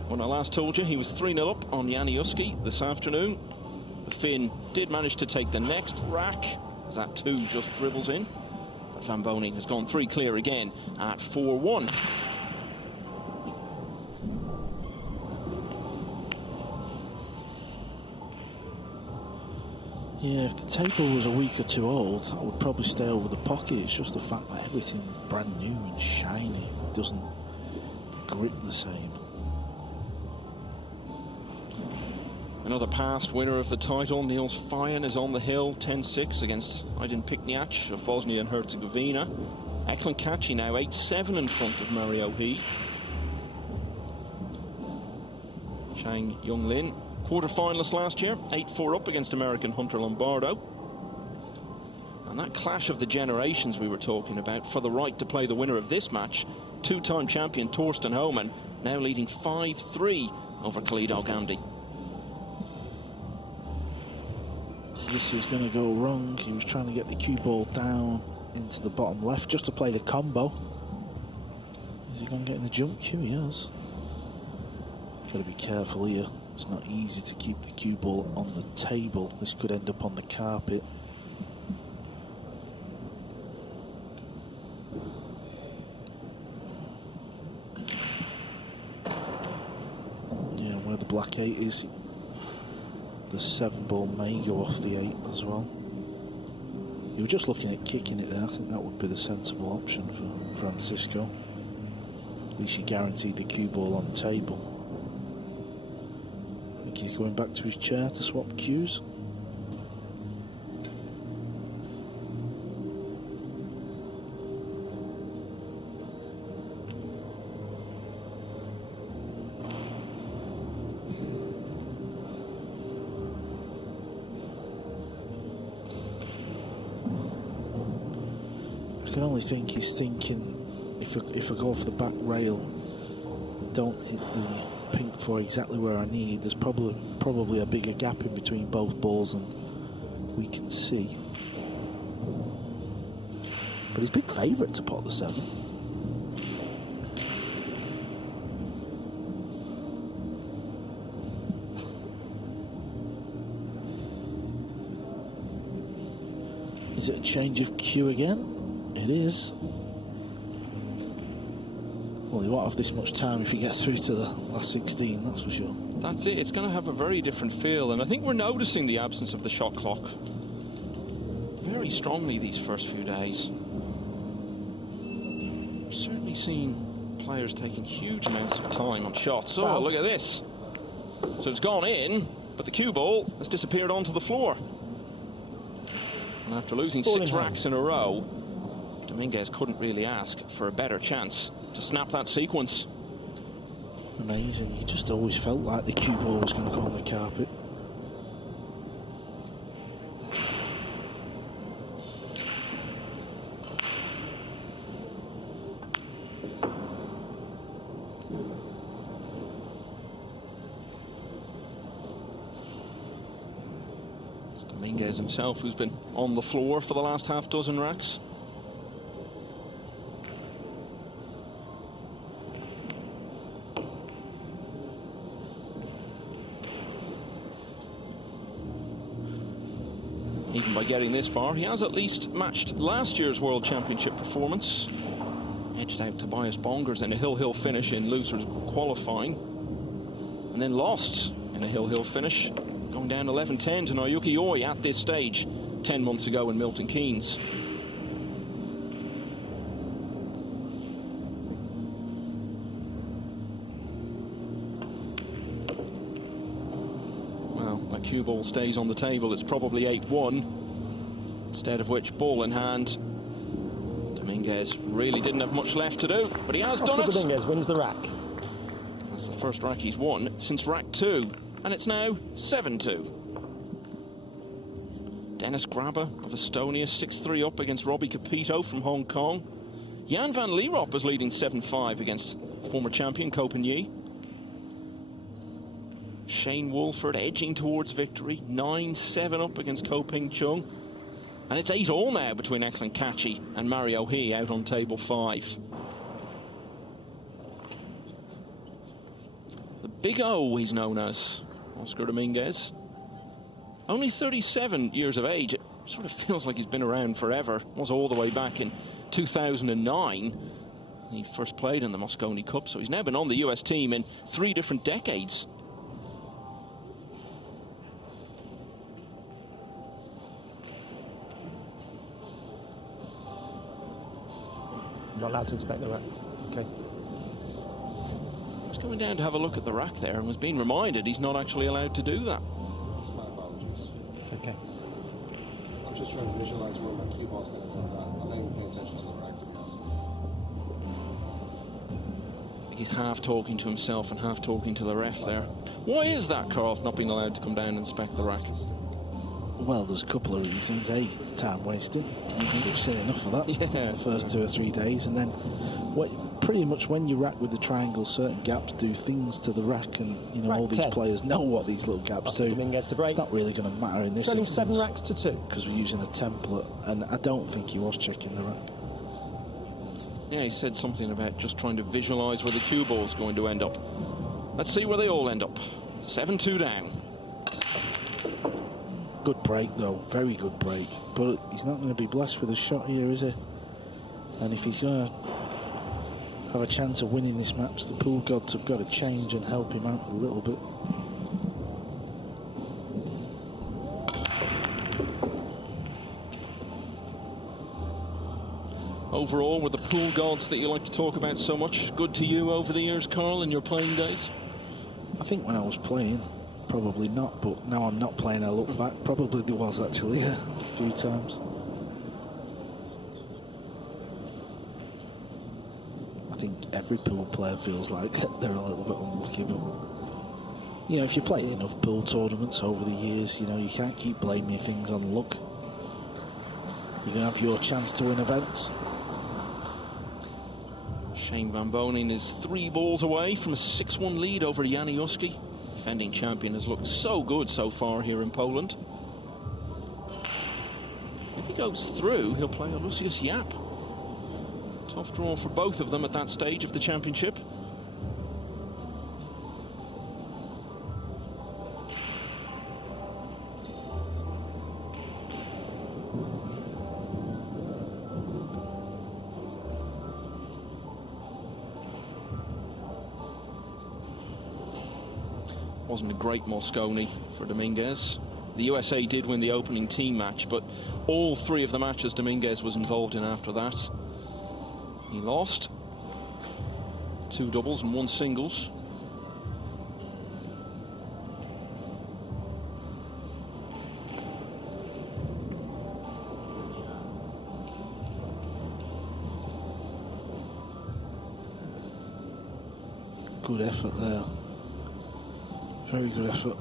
when I last told you, he was 3-0 up on Janiuski this afternoon. The Finn did manage to take the next rack, as that 2 just dribbles in. But Van Bonen has gone 3 clear again at 4-1. Yeah, if the table was a week or 2 old, that would probably stay over the pocket. It's just the fact that everything's brand new and shiny. It doesn't grip the same. Another past winner of the title, Niels Fayen, is on the hill, 10-6 against Aydin Pikniak of Bosnia and Herzegovina. Eklund Kachi now 8-7 in front of Mario He. Chang Young-Lin, quarter-finalist last year, 8-4 up against American Hunter Lombardo. And that clash of the generations we were talking about for the right to play the winner of this match, 2-time champion Torsten Homan, now leading 5-3 over Khalid Al-Ghamdi. This is going to go wrong. He was trying to get the cue ball down into the bottom left just to play the combo. Is he going to get in the jump cue? He has. Got to be careful here. It's not easy to keep the cue ball on the table. This could end up on the carpet. Yeah, where the black 8 is, the 7 ball may go off the 8 as well. You were just looking at kicking it there. I think that would be the sensible option for Francisco. At least you guaranteed the cue ball on the table. I think he's going back to his chair to swap cues. I can only think he's thinking, if if I go off the back rail, don't hit the pink four exactly where I need, there's probably a bigger gap in between both balls than we can see. But he's big favourite to pot the 7. Is it a change of cue again? It is. Well, he won't have this much time if he gets through to the last 16, that's for sure. That's it. It's going to have a very different feel, and I think we're noticing the absence of the shot clock very strongly these first few days. We're certainly seeing players taking huge amounts of time on shots. Oh, look at this. So it's gone in, but the cue ball has disappeared onto the floor. And after losing 6 racks in a row, Dominguez couldn't really ask for a better chance to snap that sequence. Amazing. You just always felt like the cue ball was going to go on the carpet. It's Dominguez himself who's been on the floor for the last half dozen racks. Even by getting this far, he has at least matched last year's World Championship performance. Edged out Tobias Bongers in a hill-hill finish in losers qualifying. And then lost in a hill-hill finish, going down 11-10 to Naoyuki Oi at this stage 10 months ago in Milton Keynes. That cue ball stays on the table. It's probably 8-1. Instead of which, ball in hand, Dominguez really didn't have much left to do, but he has done it. Dominguez wins the rack. That's the first rack he's won since rack 2, and it's now 7-2. Dennis Grabber of Estonia, 6-3 up against Robbie Capito from Hong Kong. Jan van Lierop is leading 7-5 against former champion Ko Pin-Yi. Shane Wolford edging towards victory, 9-7 up against Ko Ping-chung. And it's 8-all now between Eklund Kachi and Mario He out on table 5. The Big O, he's known as, Oscar Dominguez. Only 37 years of age. It sort of feels like he's been around forever. Was all the way back in 2009. He first played in the Mosconi Cup, so he's now been on the US team in 3 different decades. Not allowed to inspect the rack. Okay. He's coming down to have a look at the rack there and was being reminded he's not actually allowed to do that. It's my apologies. It's okay. I'm just trying to visualize where my cue ball's going to go. I'm not even paying attention to the rack, to be honest. I think he's half talking to himself and half talking to the ref there. Why is that, Carl, not being allowed to come down and inspect the rack? Well, there's a couple of reasons. A, time wasting. We've seen enough of that the first 2 or 3 days. And then pretty much when you rack with the triangle, certain gaps do things to the rack. And, you know, all these players know what these little gaps do. It's not really going to matter in this instance. 7 racks to 2. Because we're using a template. And I don't think he was checking the rack. Yeah, he said something about just trying to visualise where the cue ball's going to end up. Let's see where they all end up. 7-2 down. Good break, though. Very good break. But he's not going to be blessed with a shot here, is he? And if he's going to have a chance of winning this match, the pool gods have got to change and help him out a little bit. Overall, with the pool gods that you like to talk about so much, good to you over the years, Carl, in your playing days? I think when I was playing, probably not, but now I'm not playing, I look back, probably there was actually a few times. I think every pool player feels like they're a little bit unlucky, but you know, if you're playing enough pool tournaments over the years, you know, you can't keep blaming things on luck. You're going to have your chance to win events. Shane Van Bonen is 3 balls away from a 6-1 lead over Janiuski. Defending champion has looked so good so far here in Poland. If he goes through, he'll play Lucius Yap. Tough draw for both of them at that stage of the championship. Wasn't a great Mosconi for Dominguez. The USA did win the opening team match, but all 3 of the matches Dominguez was involved in after that. He lost 2 doubles and 1 singles. Good effort there. Very good effort.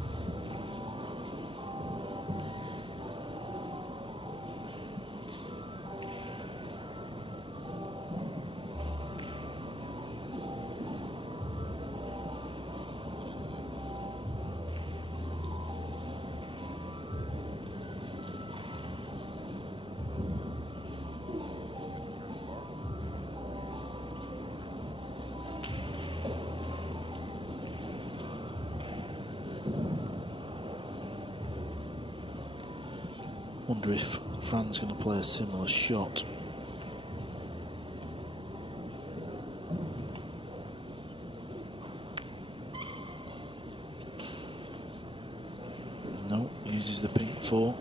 Wonder if Fran's going to play a similar shot. No, uses the pink 4.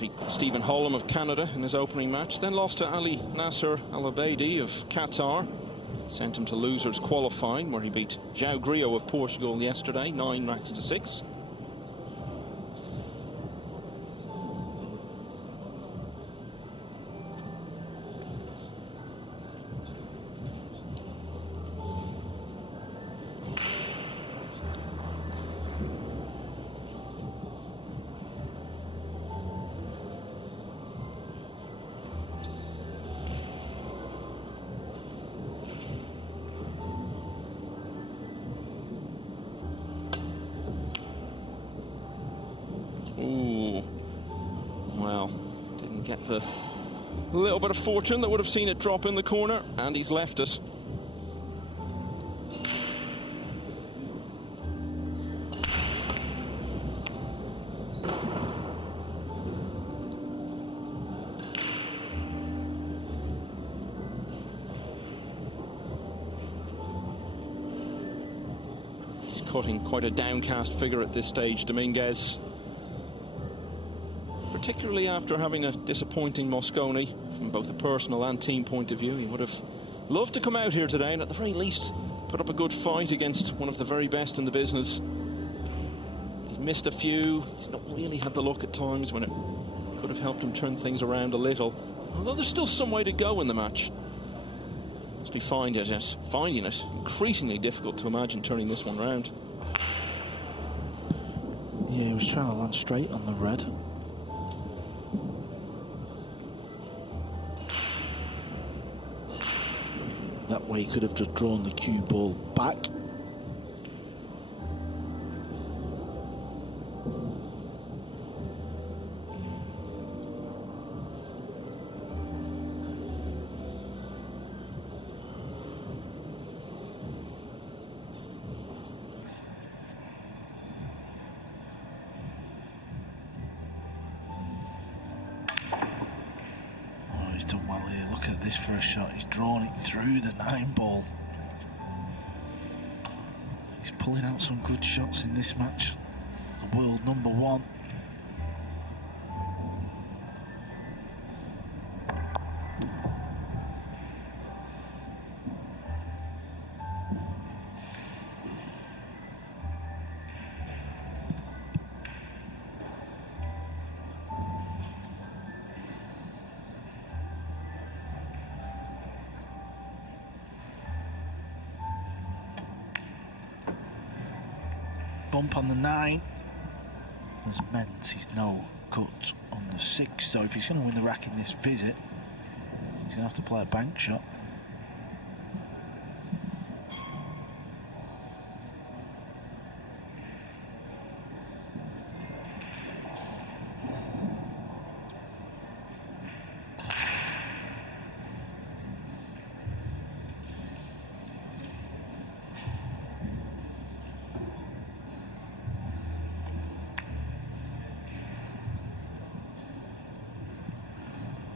Beat Stephen Holm of Canada in his opening match, then lost to Ali Nasser Al Abeidi of Qatar. Sent him to losers qualifying, where he beat João Grillo of Portugal yesterday, 9 racks to 6. Ooh, well, didn't get the little bit of fortune that would have seen it drop in the corner, and he's left it. He's cutting quite a downcast figure at this stage, Dominguez. Particularly after having a disappointing Mosconi from both a personal and team point of view. He would have loved to come out here today and at the very least put up a good fight against one of the very best in the business. He's missed a few. He's not really had the luck at times when it could have helped him turn things around a little. Although there's still some way to go in the match. Must be finding it increasingly difficult to imagine turning this one round. Yeah, he was trying to land straight on the red. That way he could have just drawn the cue ball back. He's done well here. Look at this for a shot. He's drawn it through the 9-ball. He's pulling out some good shots in this match. The world #1. bump on the 9 has meant he's no cut on the 6, so if he's going to win the rack in this visit, he's going to have to play a bank shot.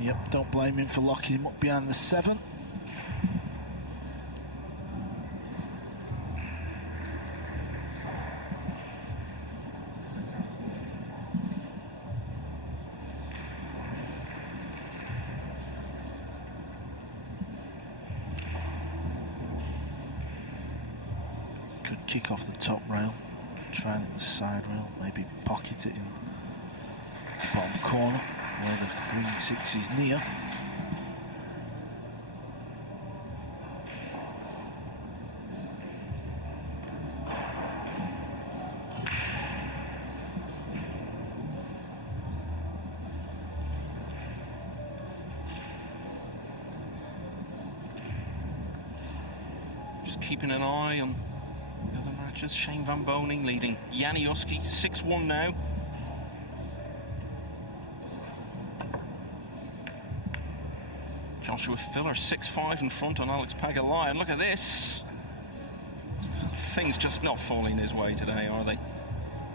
Yep, don't blame him for locking him up behind the 7. Good kick off the top rail, trying at the side rail, maybe pocket it in the bottom corner where the green 6 is near. Just keeping an eye on the other matches. Shane Van Boning leading Janiuski 6-1 now. Joshua Filler 6-5 in front on Alex Pagulayan. Look at this. Things just not falling his way today, are they?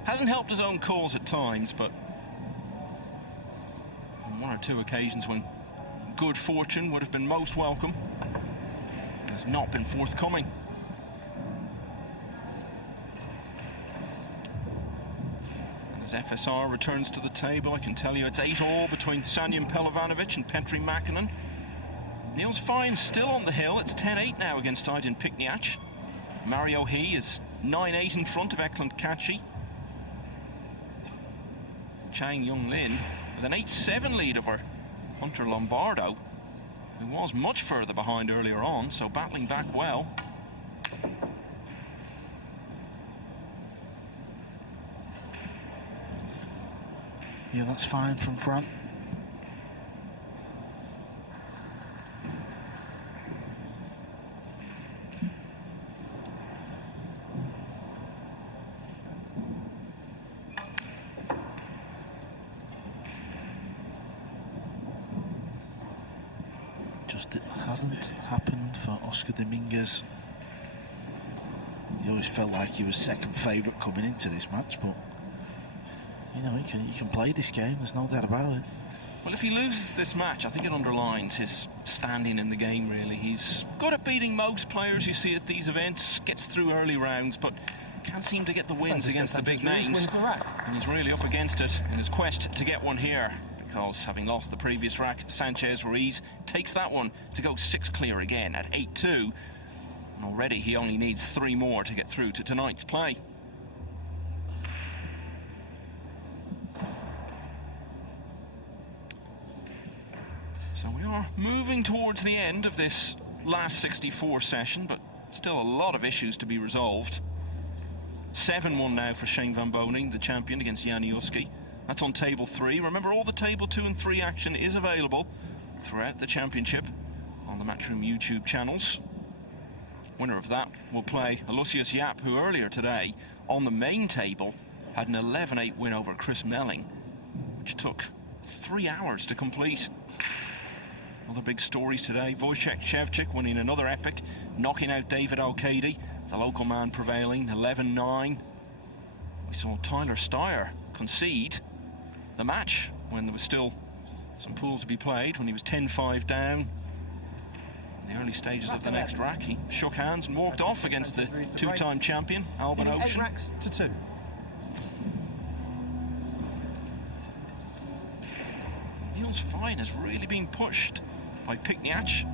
Hasn't helped his own cause at times, but on one or two occasions when good fortune would have been most welcome, it has not been forthcoming. And as FSR returns to the table, I can tell you it's 8-all between Sanjin Pelovanovic and Petri Makinen. Niels Fine still on the hill. It's 10-8 now against Aydin Pikniak. Mario He is 9-8 in front of Eklund Kachi. Chang Young Lin with an 8-7 lead over Hunter Lombardo, who was much further behind earlier on, so battling back well. Yeah, that's fine from Fran. Just it hasn't happened for Oscar Dominguez. He always felt like he was second favourite coming into this match, but you know, he can play this game, there's no doubt about it. Well, if he loses this match, I think it underlines his standing in the game, really. He's good at beating most players you see at these events, gets through early rounds, but can't seem to get the wins against the big names. And he's really up against it in his quest to get one here, because having lost the previous rack, Sanchez Ruiz takes that one to go 6 clear again at 8-2. And already he only needs 3 more to get through to tonight's play. So we are moving towards the end of this last 64 session, but still a lot of issues to be resolved. 7-1 now for Shane Van Boning, the champion, against Janiuski. That's on table 3. Remember, all the table 2 and 3 action is available throughout the championship on the Matchroom YouTube channels. Winner of that will play Aloysius Yap, who earlier today on the main table had an 11-8 win over Chris Melling, which took 3 hours to complete. Other big stories today: Wojciech Szewczyk winning another epic, knocking out David O'Cady, the local man prevailing 11-9. We saw Tyler Steyer concede the match when there was still some pools to be played, when he was 10-5 down in the early stages of the next rack. He shook hands and walked off against the 2-time champion, Alban Ocean. 8 racks to 2. Niels Fine has really been pushed by Pikniak,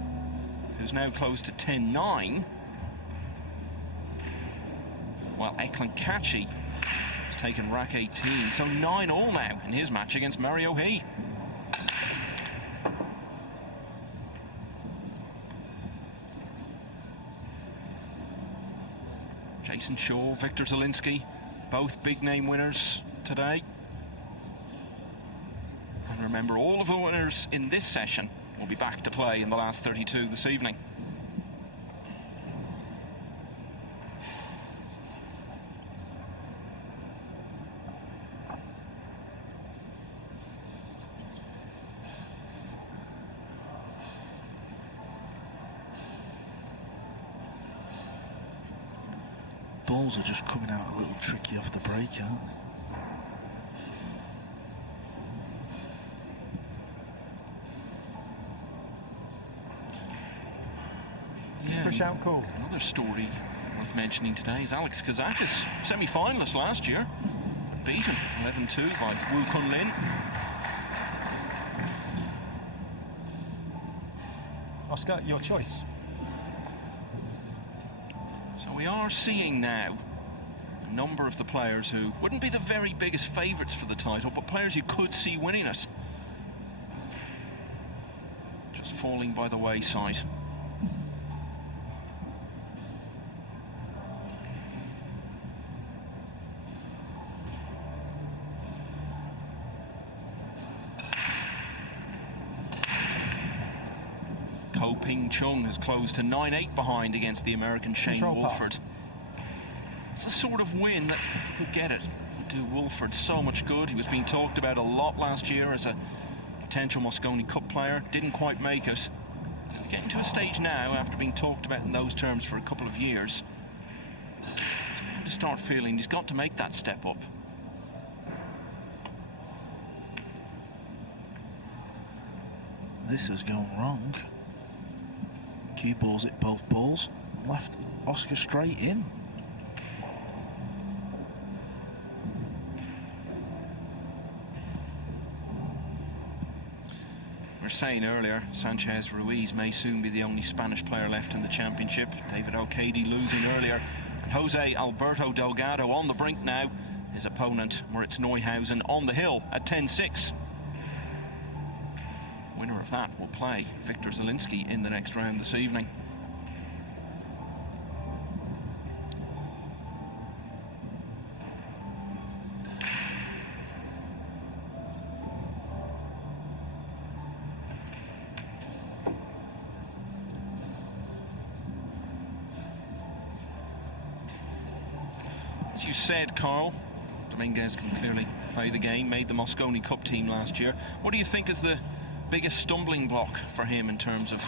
who's now close to 10-9. While Eklund Kachi has taken rack 18, so 9-all now in his match against Mario He. Jason Shaw, Victor Zielinski Both big name winners today. And remember, all of the winners in this session will be back to play in the last 32 this evening. Balls are just coming out a little tricky off the break, aren't they? Yeah, push out call. Another story worth mentioning today is Alex Kazakis, semi-finalist last year, beaten 11-2 by Wu Kun Lin. Oscar, your choice. So we are seeing now a number of the players who wouldn't be the very biggest favourites for the title, but players you could see winning it, just falling by the wayside. Ko Ping Chung has closed to 9-8 behind against the American Shane Control Wolford. pass. It's the sort of win that, if he could get it, would do Wolford so much good. He was being talked about a lot last year as a potential Mosconi Cup player. Didn't quite make it. Getting to a stage now, after being talked about in those terms for a couple of years, he's bound to start feeling he's got to make that step up. This has gone wrong. Cue balls at both balls, left Oscar straight in. We were saying earlier, Sanchez Ruiz may soon be the only Spanish player left in the championship. David O'Cady losing earlier, and Jose Alberto Delgado on the brink now. His opponent, Moritz Neuhausen, on the hill at 10-6. Winner of that will play Victor Zielinski in the next round this evening. As you said, Carl, Dominguez can clearly play the game, made the Mosconi Cup team last year. What do you think is the biggest stumbling block for him in terms of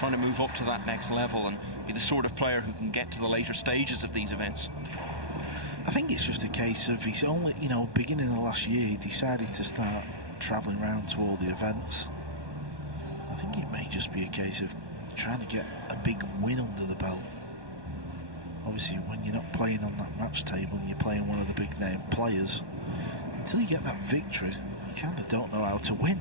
trying to move up to that next level and be the sort of player who can get to the later stages of these events? I think it's just a case of he's only, beginning of last year, he decided to start travelling around to all the events. I think it may just be a case of trying to get a big win under the belt. Obviously, when you're not playing on that match table and you're playing one of the big name players, until you get that victory, you kind of don't know how to win.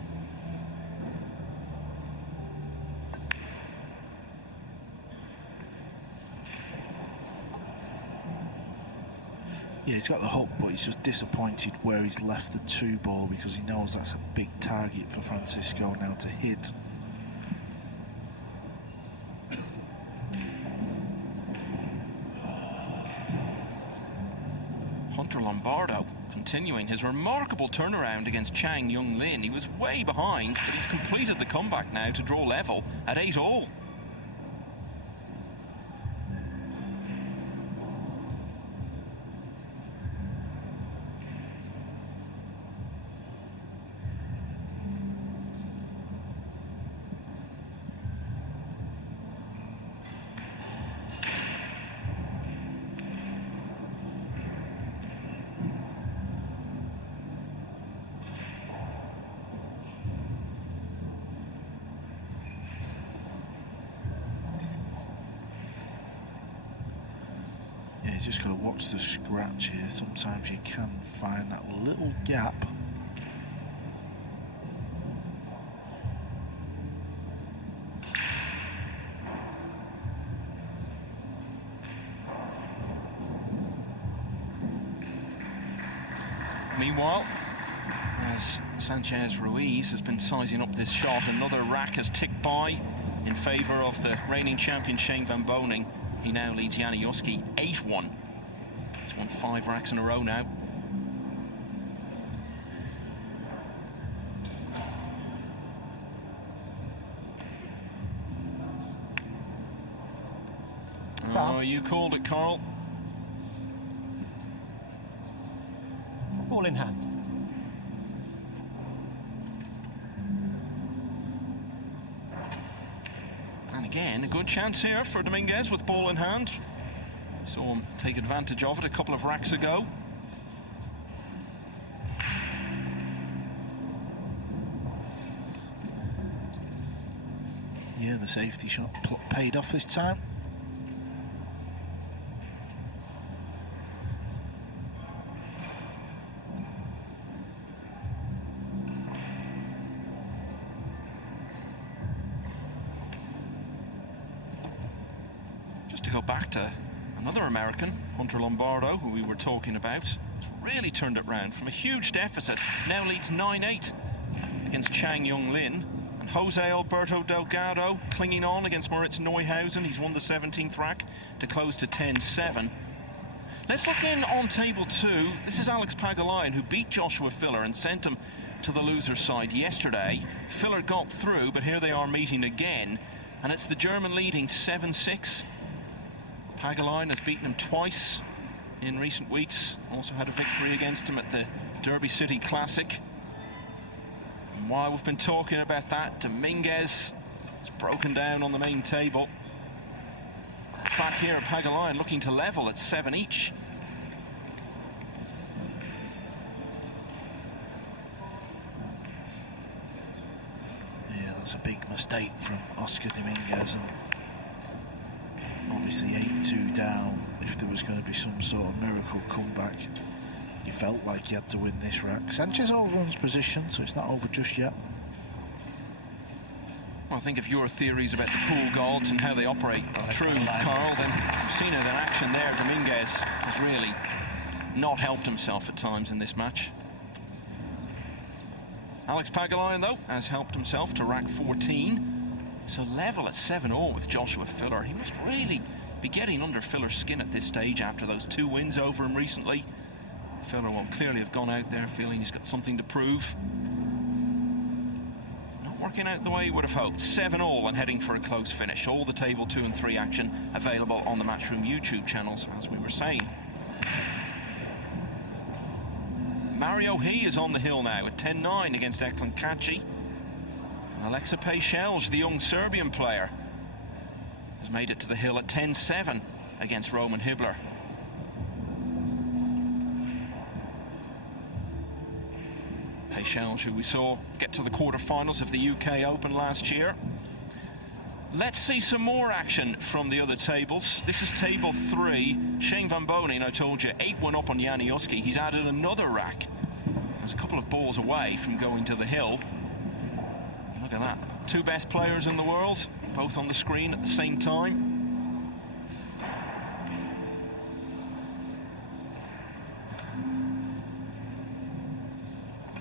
Yeah, he's got the hook, but he's just disappointed where he's left the 2-ball because he knows that's a big target for Francisco now to hit. Hunter Lombardo continuing his remarkable turnaround against Chang Young Lin. He was way behind, but he's completed the comeback now to draw level at 8-all. You just got to watch the scratch here. Sometimes you can find that little gap. Meanwhile, as Sanchez Ruiz has been sizing up this shot, another rack has ticked by in favour of the reigning champion Shane Van Boening. He now leads Jani Uski 8-1. He's won 5 racks in a row now. Oh, you called it, Carl. Ball in hand. And again, a good chance here for Dominguez with ball in hand. Saw him take advantage of it a couple of racks ago. Yeah, the safety shot paid off this time. To go back to another American, Hunter Lombardo, who we were talking about, has really turned it round from a huge deficit. Now leads 9-8 against Chang Yong Lin. And Jose Alberto Delgado clinging on against Moritz Neuhausen. He's won the 17th rack to close to 10-7. Let's look in on table 2. This is Alex Pagulayan, who beat Joshua Filler and sent him to the loser's side yesterday. Filler got through, but here they are meeting again. And it's the German leading 7-6. Pagulayan has beaten him twice in recent weeks. Also had a victory against him at the Derby City Classic. And while we've been talking about that, Dominguez has broken down on the main table. Back here, Pagulayan looking to level at 7 each. Yeah, that's a big mistake from Oscar Dominguez, and obviously 8-2 down. If there was going to be some sort of miracle comeback, he felt like he had to win this rack. Sanchez overruns position, so it's not over just yet. Well, I think if your theories about the pool gods and how they operate are true, Carl, then you've seen it in action there. Dominguez has really not helped himself at times in this match. Alex Pagulayan, though, has helped himself to rack 14. So level at 7-0 with Joshua Filler. He must really be getting under Filler's skin at this stage after those 2 wins over him recently. Filler will clearly have gone out there feeling he's got something to prove. Not working out the way he would have hoped. 7-0 and heading for a close finish. All the table 2 and 3 action available on the Matchroom YouTube channels, as we were saying. Mario He is on the hill now at 10-9 against Eklan Kaci. Alexa Pejcelj, the young Serbian player, has made it to the hill at 10-7 against Roman Hibbler. Pejcelj, who we saw get to the quarterfinals of the UK Open last year. Let's see some more action from the other tables. This is table 3. Shane Van Bonen, I told you, 8-1 up on Janiuski. He's added another rack. There's a couple of balls away from going to the hill. Look at that. 2 best players in the world, both on the screen at the same time.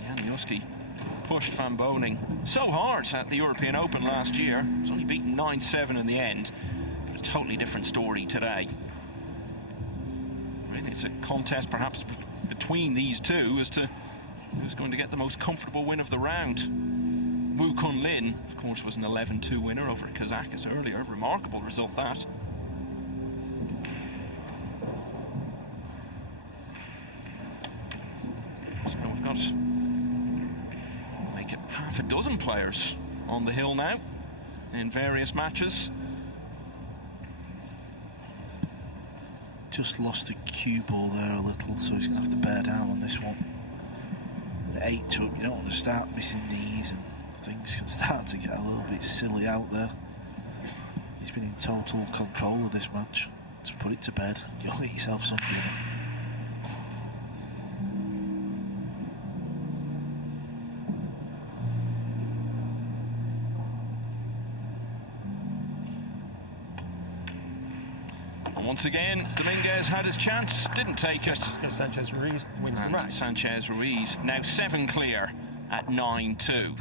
Janiuski pushed Van Bonen so hard at the European Open last year. He was only beaten 9-7 in the end, but a totally different story today. Really, it's a contest perhaps between these two as to who's going to get the most comfortable win of the round. Woo Kun Lin, of course, was an 11-2 winner over Kazakis earlier. Remarkable result, that. So we've got make it half a dozen players on the hill now in various matches. Just lost the cue ball there a little, so he's going to have to bear down on this one. At 8-2, you don't want to start missing these, and things can start to get a little bit silly out there. He's been in total control of this match. To put it to bed, you'll get yourself some dinner. Once again, Dominguez had his chance, didn't take it. Sanchez Ruiz wins the rack. Sanchez Ruiz now 7 clear at 9-2.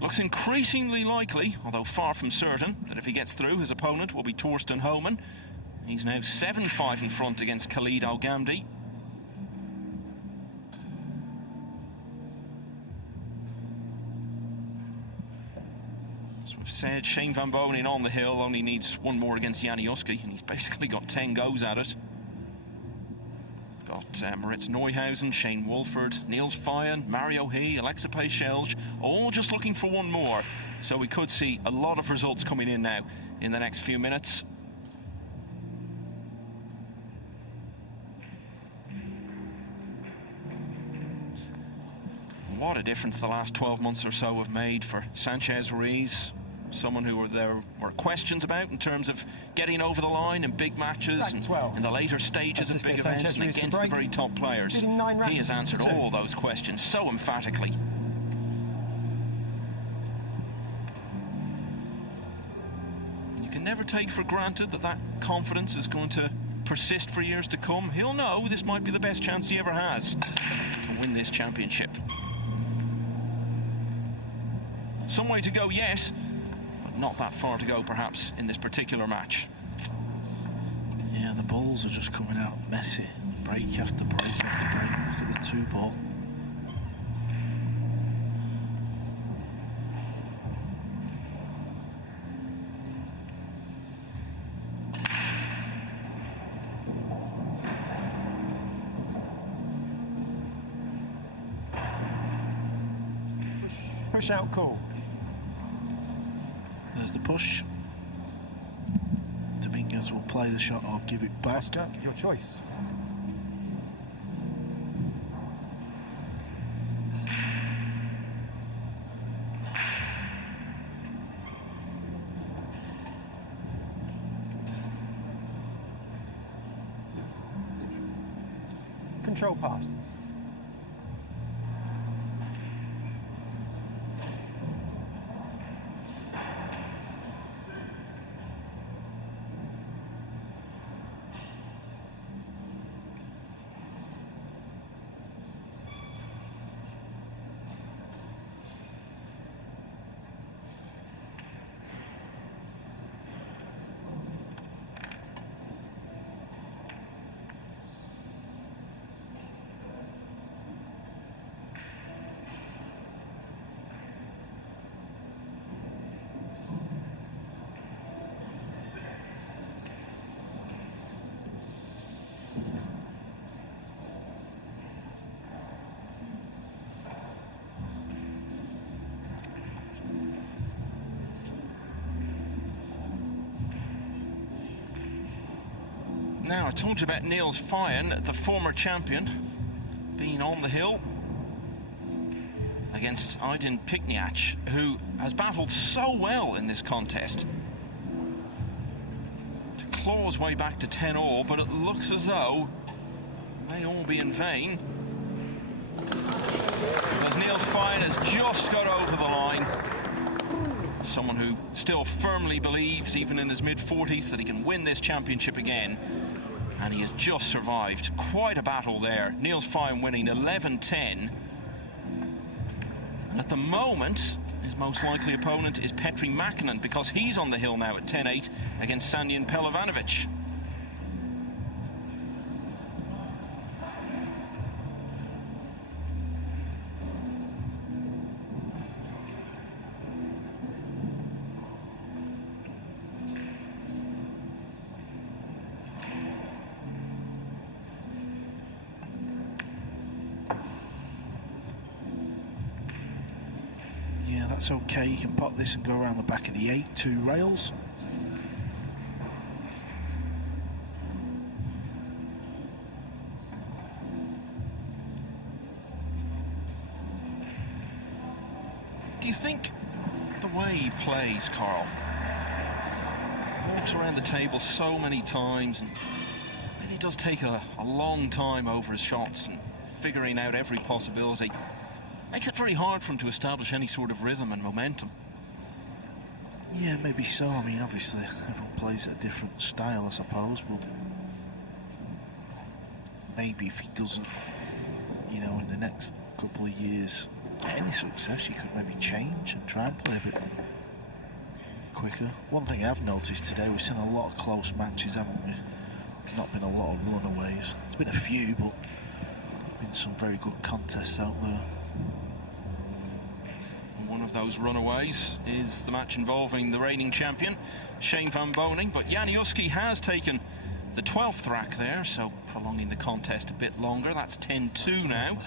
Looks increasingly likely, although far from certain, that if he gets through, his opponent will be Torsten Homan. He's now 7-5 in front against Khalid Al-Ghamdi. As we've said, Shane Van Bonen on the hill only needs one more against Janiuski, and he's basically got 10 goes at it. Got Moritz Neuhausen, Shane Wolford, Niels Feijen, Mario He, Alexa Pechelge, all just looking for one more. So we could see a lot of results coming in now in the next few minutes. What a difference the last 12 months or so have made for Sanchez Ruiz. Someone who there were questions about in terms of getting over the line in big matches and in the later stages of big events and against the very top players. He has answered all those questions so emphatically. You can never take for granted that that confidence is going to persist for years to come. He'll know this might be the best chance he ever has to win this championship. Some way to go, yes, but not that far to go, perhaps, in this particular match. Yeah, the balls are just coming out messy. Break after break after break. Look at the 2 ball. Push out call. There's the push. Dominguez will play the shot or give it back. Oscar, your choice. Control passed. Now, I told you about Niels Feijen, the former champion, being on the hill against Aydin Pikniak, who has battled so well in this contest to claw his way back to 10-all, but it looks as though it may all be in vain, because Niels Feijen has just got over the line. Someone who still firmly believes, even in his mid-40s, that he can win this championship again. And he has just survived quite a battle there. Niels Feijen winning 11-10. And at the moment, his most likely opponent is Petri Mäkinen, because he's on the hill now at 10-8 against Sanjin Pelovanovic. That's okay, you can pot this and go around the back of the 8-2 rails. Do you think the way he plays, Carl, walks around the table so many times and really does take a long time over his shots and figuring out every possibility, makes it very hard for him to establish any sort of rhythm and momentum? Yeah, maybe so. I mean, obviously, everyone plays at a different style, I suppose, but maybe if he doesn't, you know, in the next couple of years get any success, he could maybe change and try and play a bit quicker. One thing I've noticed today, we've seen a lot of close matches, haven't we? There's not been a lot of runaways. There's been a few, but there's been some very good contests out there. One of those runaways is the match involving the reigning champion, Shane Van Boning, but Janiuski has taken the 12th rack there, so prolonging the contest a bit longer. That's 10-2 now.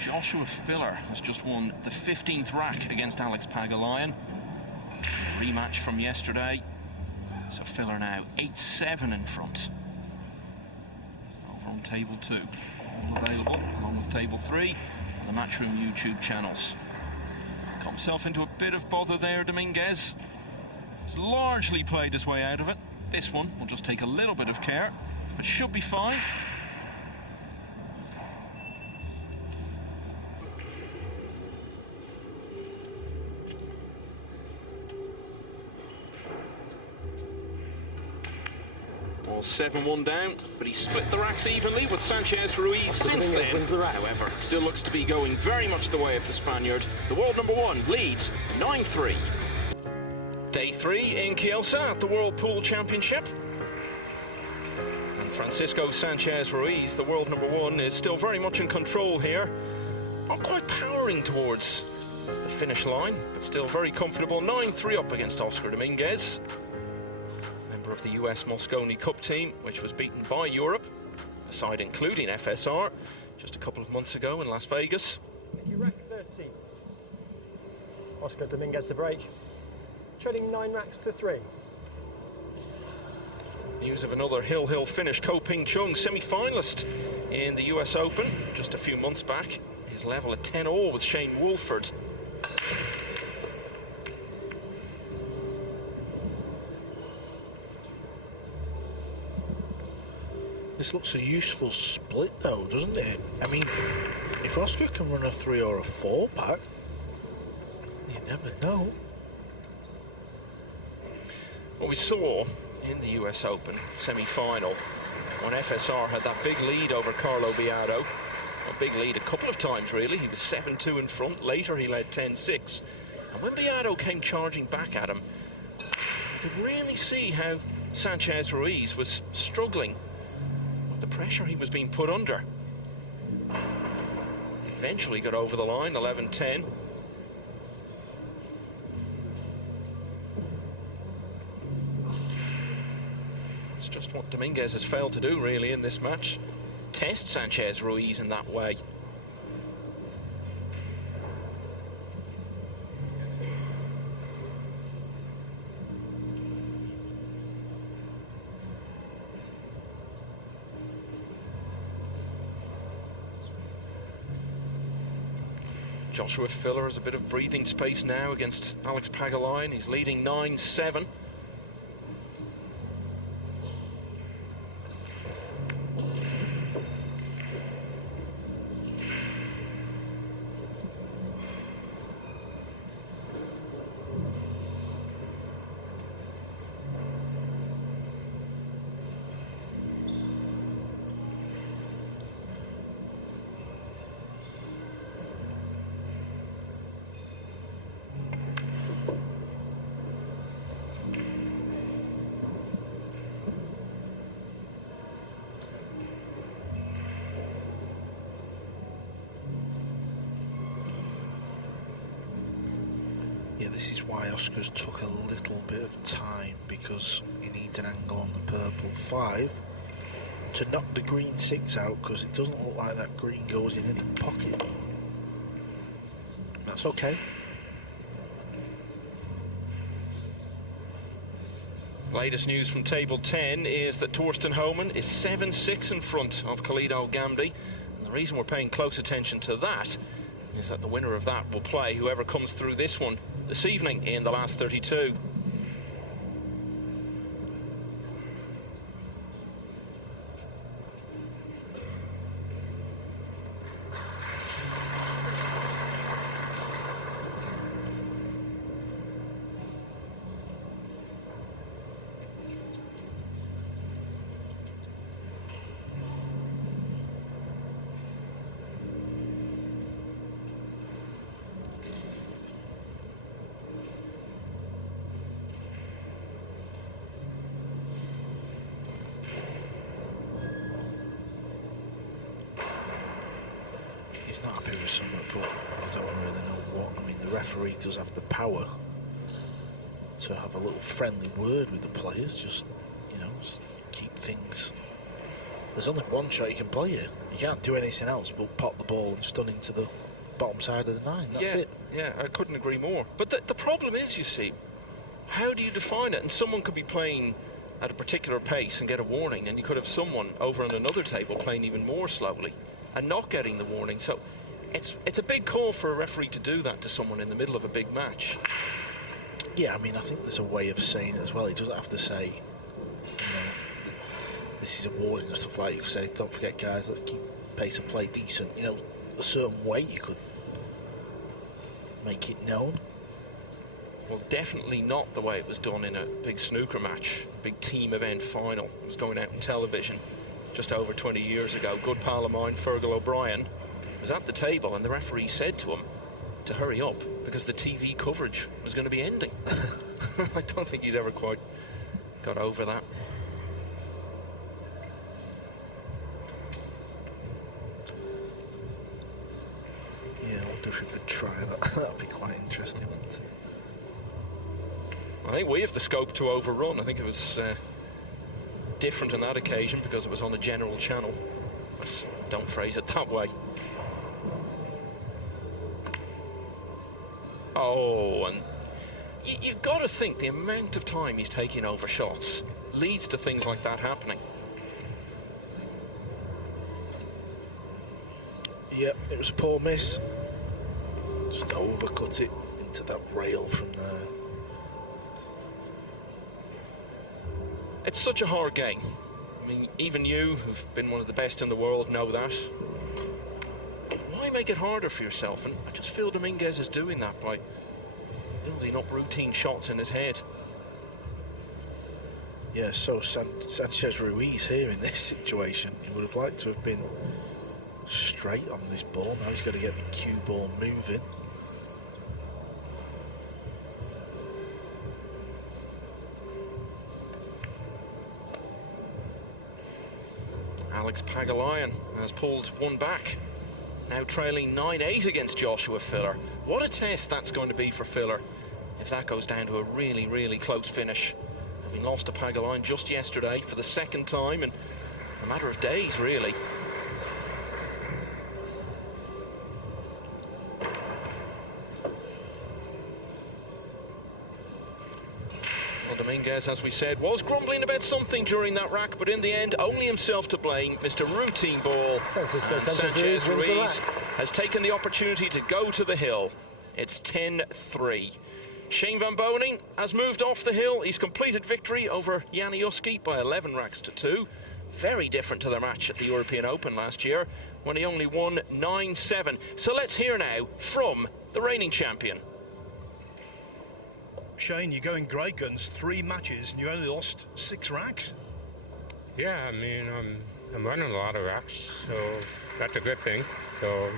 Joshua Filler has just won the 15th rack against Alex Pagulayan. A rematch from yesterday. So Filler now 8-7 in front. Over on table 2. All available along with table 3 on the Matchroom YouTube channels. Got himself into a bit of bother there, Dominguez. He's largely played his way out of it. This one will just take a little bit of care, but should be fine. All 7-1 down, but he split the racks evenly with Sanchez Ruiz since then. Wins the rack. However, still looks to be going very much the way of the Spaniard. The world number 1 leads 9-3. Day 3 in Kielce at the World Pool Championship. And Francisco Sanchez Ruiz, the world number 1, is still very much in control here. Not quite powering towards the finish line, but still very comfortable. 9-3 up against Oscar Dominguez, member of the US Mosconi Cup team, which was beaten by Europe, a side including FSR, just a couple of months ago in Las Vegas. Rack 13. Oscar Dominguez to break. Trading 9 racks to 3. News of another Hill finish. Ko Ping Chung, semi-finalist in the US Open just a few months back. His level at 10-all with Shane Woolford. This looks a useful split though, doesn't it? I mean, if Oscar can run a 3 or a 4 pack, you never know. Well, we saw in the US Open semi-final when FSR had that big lead over Carlo Biado. A big lead a couple of times, really. He was 7-2 in front. Later, he led 10-6. And when Biado came charging back at him, you could really see how Sanchez Ruiz was struggling with the pressure he was being put under. Eventually got over the line, 11-10. It's just what Dominguez has failed to do, really, in this match. Test Sanchez Ruiz in that way. Joshua Filler has a bit of breathing space now against Alex Pagulayan. He's leading 9-7. Yeah, this is why Oscar's took a little bit of time, because he needs an angle on the purple 5 to knock the green 6 out, because it doesn't look like that green goes in the pocket. That's okay. Latest news from table 10 is that Torsten Homan is 7-6 in front of Khalid Gamdi. And the reason we're paying close attention to that is that the winner of that will play whoever comes through this one this evening in the last 32. he's not happy with something, but I don't really know what. I mean, the referee does have the power to have a little friendly word with the players, just, you know, just keep things. There's only one shot you can play here. You can't do anything else but pop the ball and stun into the bottom side of the 9. That's it. Yeah, I couldn't agree more. But the problem is, you see, how do you define it? And someone could be playing at a particular pace and get a warning, and you could have someone over on another table playing even more slowly and not getting the warning. So it's a big call for a referee to do that to someone in the middle of a big match. Yeah, I mean, I think there's a way of saying it as well. He doesn't have to say, you know, this is a warning and stuff like that. You could say, don't forget, guys, let's keep pace of play decent. You know, a certain way you could make it known. Well, definitely not the way it was done in a big snooker match, big team event final. It was going out on television just over 20 years ago. Good pal of mine, Fergal O'Brien, was at the table, and the referee said to him to hurry up because the TV coverage was going to be ending. I don't think he's ever quite got over that. Yeah, I wonder if we could try that. That'd be quite interesting, wouldn't it? I think we have the scope to overrun. I think it was different on that occasion because it was on a general channel. But don't phrase it that way. Oh, and you've got to think the amount of time he's taking over shots leads to things like that happening. Yep, it was a poor miss. Just overcut it into that rail from there. It's such a hard game. I mean, even you, who've been one of the best in the world, know that. Why make it harder for yourself? And I just feel Dominguez is doing that by building up routine shots in his head. Yeah, so Sanchez Ruiz here in this situation, he would have liked to have been straight on this ball. Now he's got to get the cue ball moving. Alex Pagulayan has pulled one back, now trailing 9-8 against Joshua Filler. What a test that's going to be for Filler if that goes down to a really, really close finish. Having lost to Pagulayan just yesterday for the second time in a matter of days, really. Well, Dominguez, as we said, was grumbling about something during that rack, but in the end, only himself to blame. Mr. Routine Ball. Sanchez Ruiz has taken the opportunity to go to the hill. It's 10-3. Shane Van Boning has moved off the hill. He's completed victory over Janiuski by 11 racks to 2. Very different to their match at the European Open last year, when he only won 9-7. So let's hear now from the reigning champion. Shane, you're going great guns, 3 matches, and you only lost 6 racks. Yeah, I mean, I'm running a lot of racks, so that's a good thing. So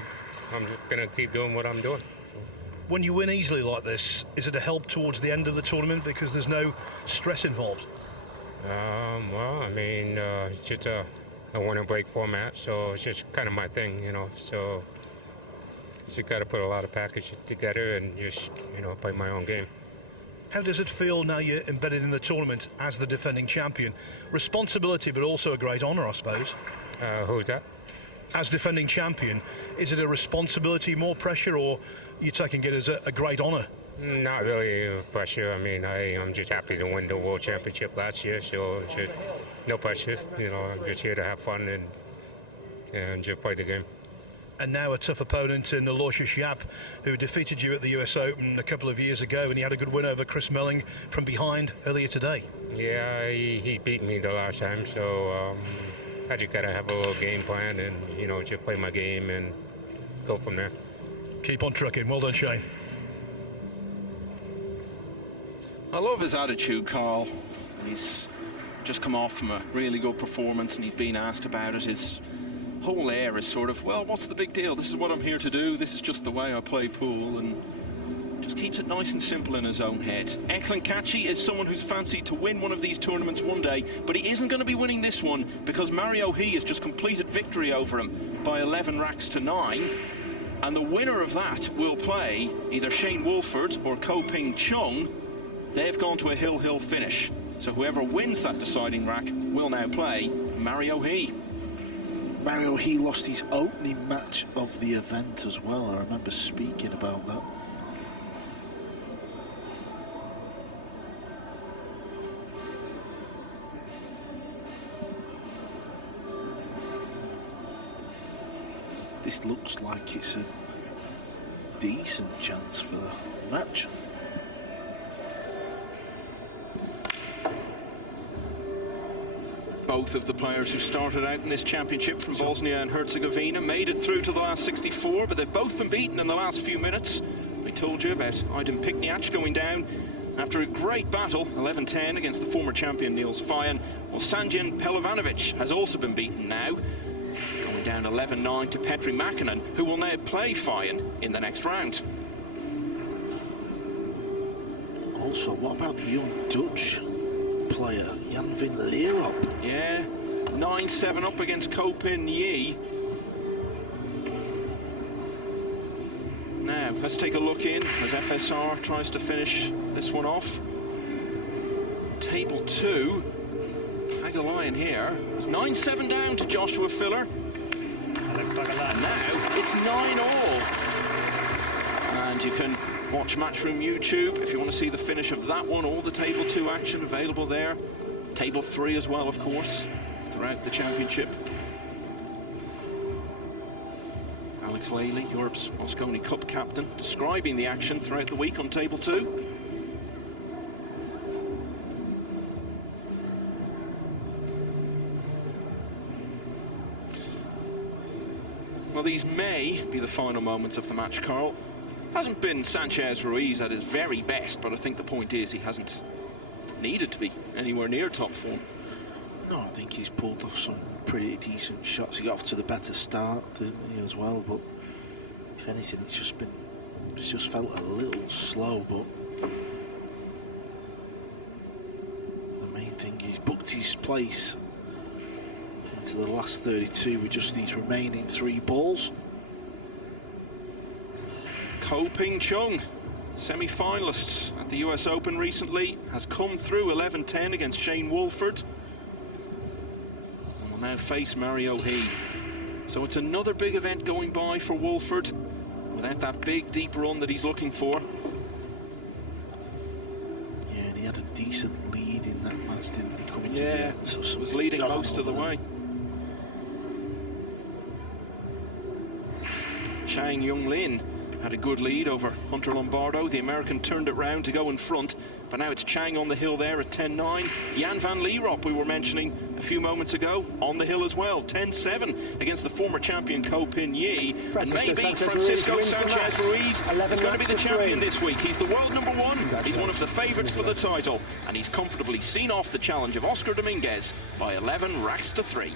I'm just going to keep doing what I'm doing. When you win easily like this, is it a help towards the end of the tournament because there's no stress involved? Well, I mean, it's just a winner break format, so it's just kind of my thing, you know. So you just got to put a lot of packages together and just, you know, play my own game. How does it feel now you're embedded in the tournament as the defending champion? Responsibility, but also a great honour, I suppose. Who's that? As defending champion, is it a responsibility, more pressure, or you taking it as a great honour? Not really pressure. I mean, I'm just happy to win the World Championship last year, so just no pressure. You know, I'm just here to have fun and just play the game. And now a tough opponent in Aloysius Schaap, who defeated you at the US Open a couple of years ago, and he had a good win over Chris Melling from behind earlier today. Yeah, he beat me the last time, so I just got to have a little game plan and, you know, just play my game and go from there. Keep on trucking. Well done, Shane. I love his attitude, Carl. He's just come off from a really good performance and he's been asked about it. His whole air is sort of, well, what's the big deal? This is what I'm here to do. This is just the way I play pool, and just keeps it nice and simple in his own head. Eklund Kachi is someone who's fancied to win one of these tournaments one day, but he isn't going to be winning this one because Mario He has just completed victory over him. by 11 racks to 9. And the winner of that will play either Shane Wolford or Ko Ping Chung. They've gone to a hill-hill finish. So whoever wins that deciding rack will now play Mario He. Mario He lost his opening match of the event as well. I remember speaking about that. This looks like it's a decent chance for the match. Both of the players who started out in this championship from Bosnia and Herzegovina made it through to the last 64, but they've both been beaten in the last few minutes. We told you about Aydin Pikniak going down after a great battle, 11-10 against the former champion Niels Fayen. Well, Sanjin Pelovanovic has also been beaten now, going down 11-9 to Petri Makinen, who will now play Fayen in the next round. Also, what about the young Dutch player, Jan van Lierop? Yeah, 9-7 up against Ko Pin Yi. Now, let's take a look in as FSR tries to finish this one off. Table 2, Pagalayan here. It's 9-7 down to Joshua Filler. And now it's 9-all. And you can watch Matchroom YouTube if you want to see the finish of that one. All the Table 2 action available there. Table 3 as well, of course, throughout the championship. Alex Lely, Europe's Mosconi Cup captain, describing the action throughout the week on Table 2. Well, these may be the final moments of the match, Carl. Hasn't been Sanchez Ruiz at his very best, but I think the point is he hasn't needed to be anywhere near top form. No, I think he's pulled off some pretty decent shots. He got off to the better start, didn't he, as well? But if anything, it's just felt a little slow. But the main thing, he's booked his place into the last 32 with just these remaining 3 balls. Ko Ping Chung, semi-finalist at the US Open recently, has come through 11-10 against Shane Wolford. And will now face Mario He. So it's another big event going by for Wolford, without that big, deep run that he's looking for. Yeah, and he had a decent lead in that match, didn't he, coming to the end? So was leading most of the way. Chang Yung Lin had a good lead over Hunter Lombardo. The American turned it round to go in front, but now it's Chang on the hill there at 10-9. Jan van Lierop, we were mentioning a few moments ago, on the hill as well, 10-7 against the former champion Ko Pin Yi. And maybe Francisco Sanchez Ruiz is going to be the champion this week. He's the world #1. He's one of the favourites for the title, and he's comfortably seen off the challenge of Oscar Dominguez by 11 racks to 3.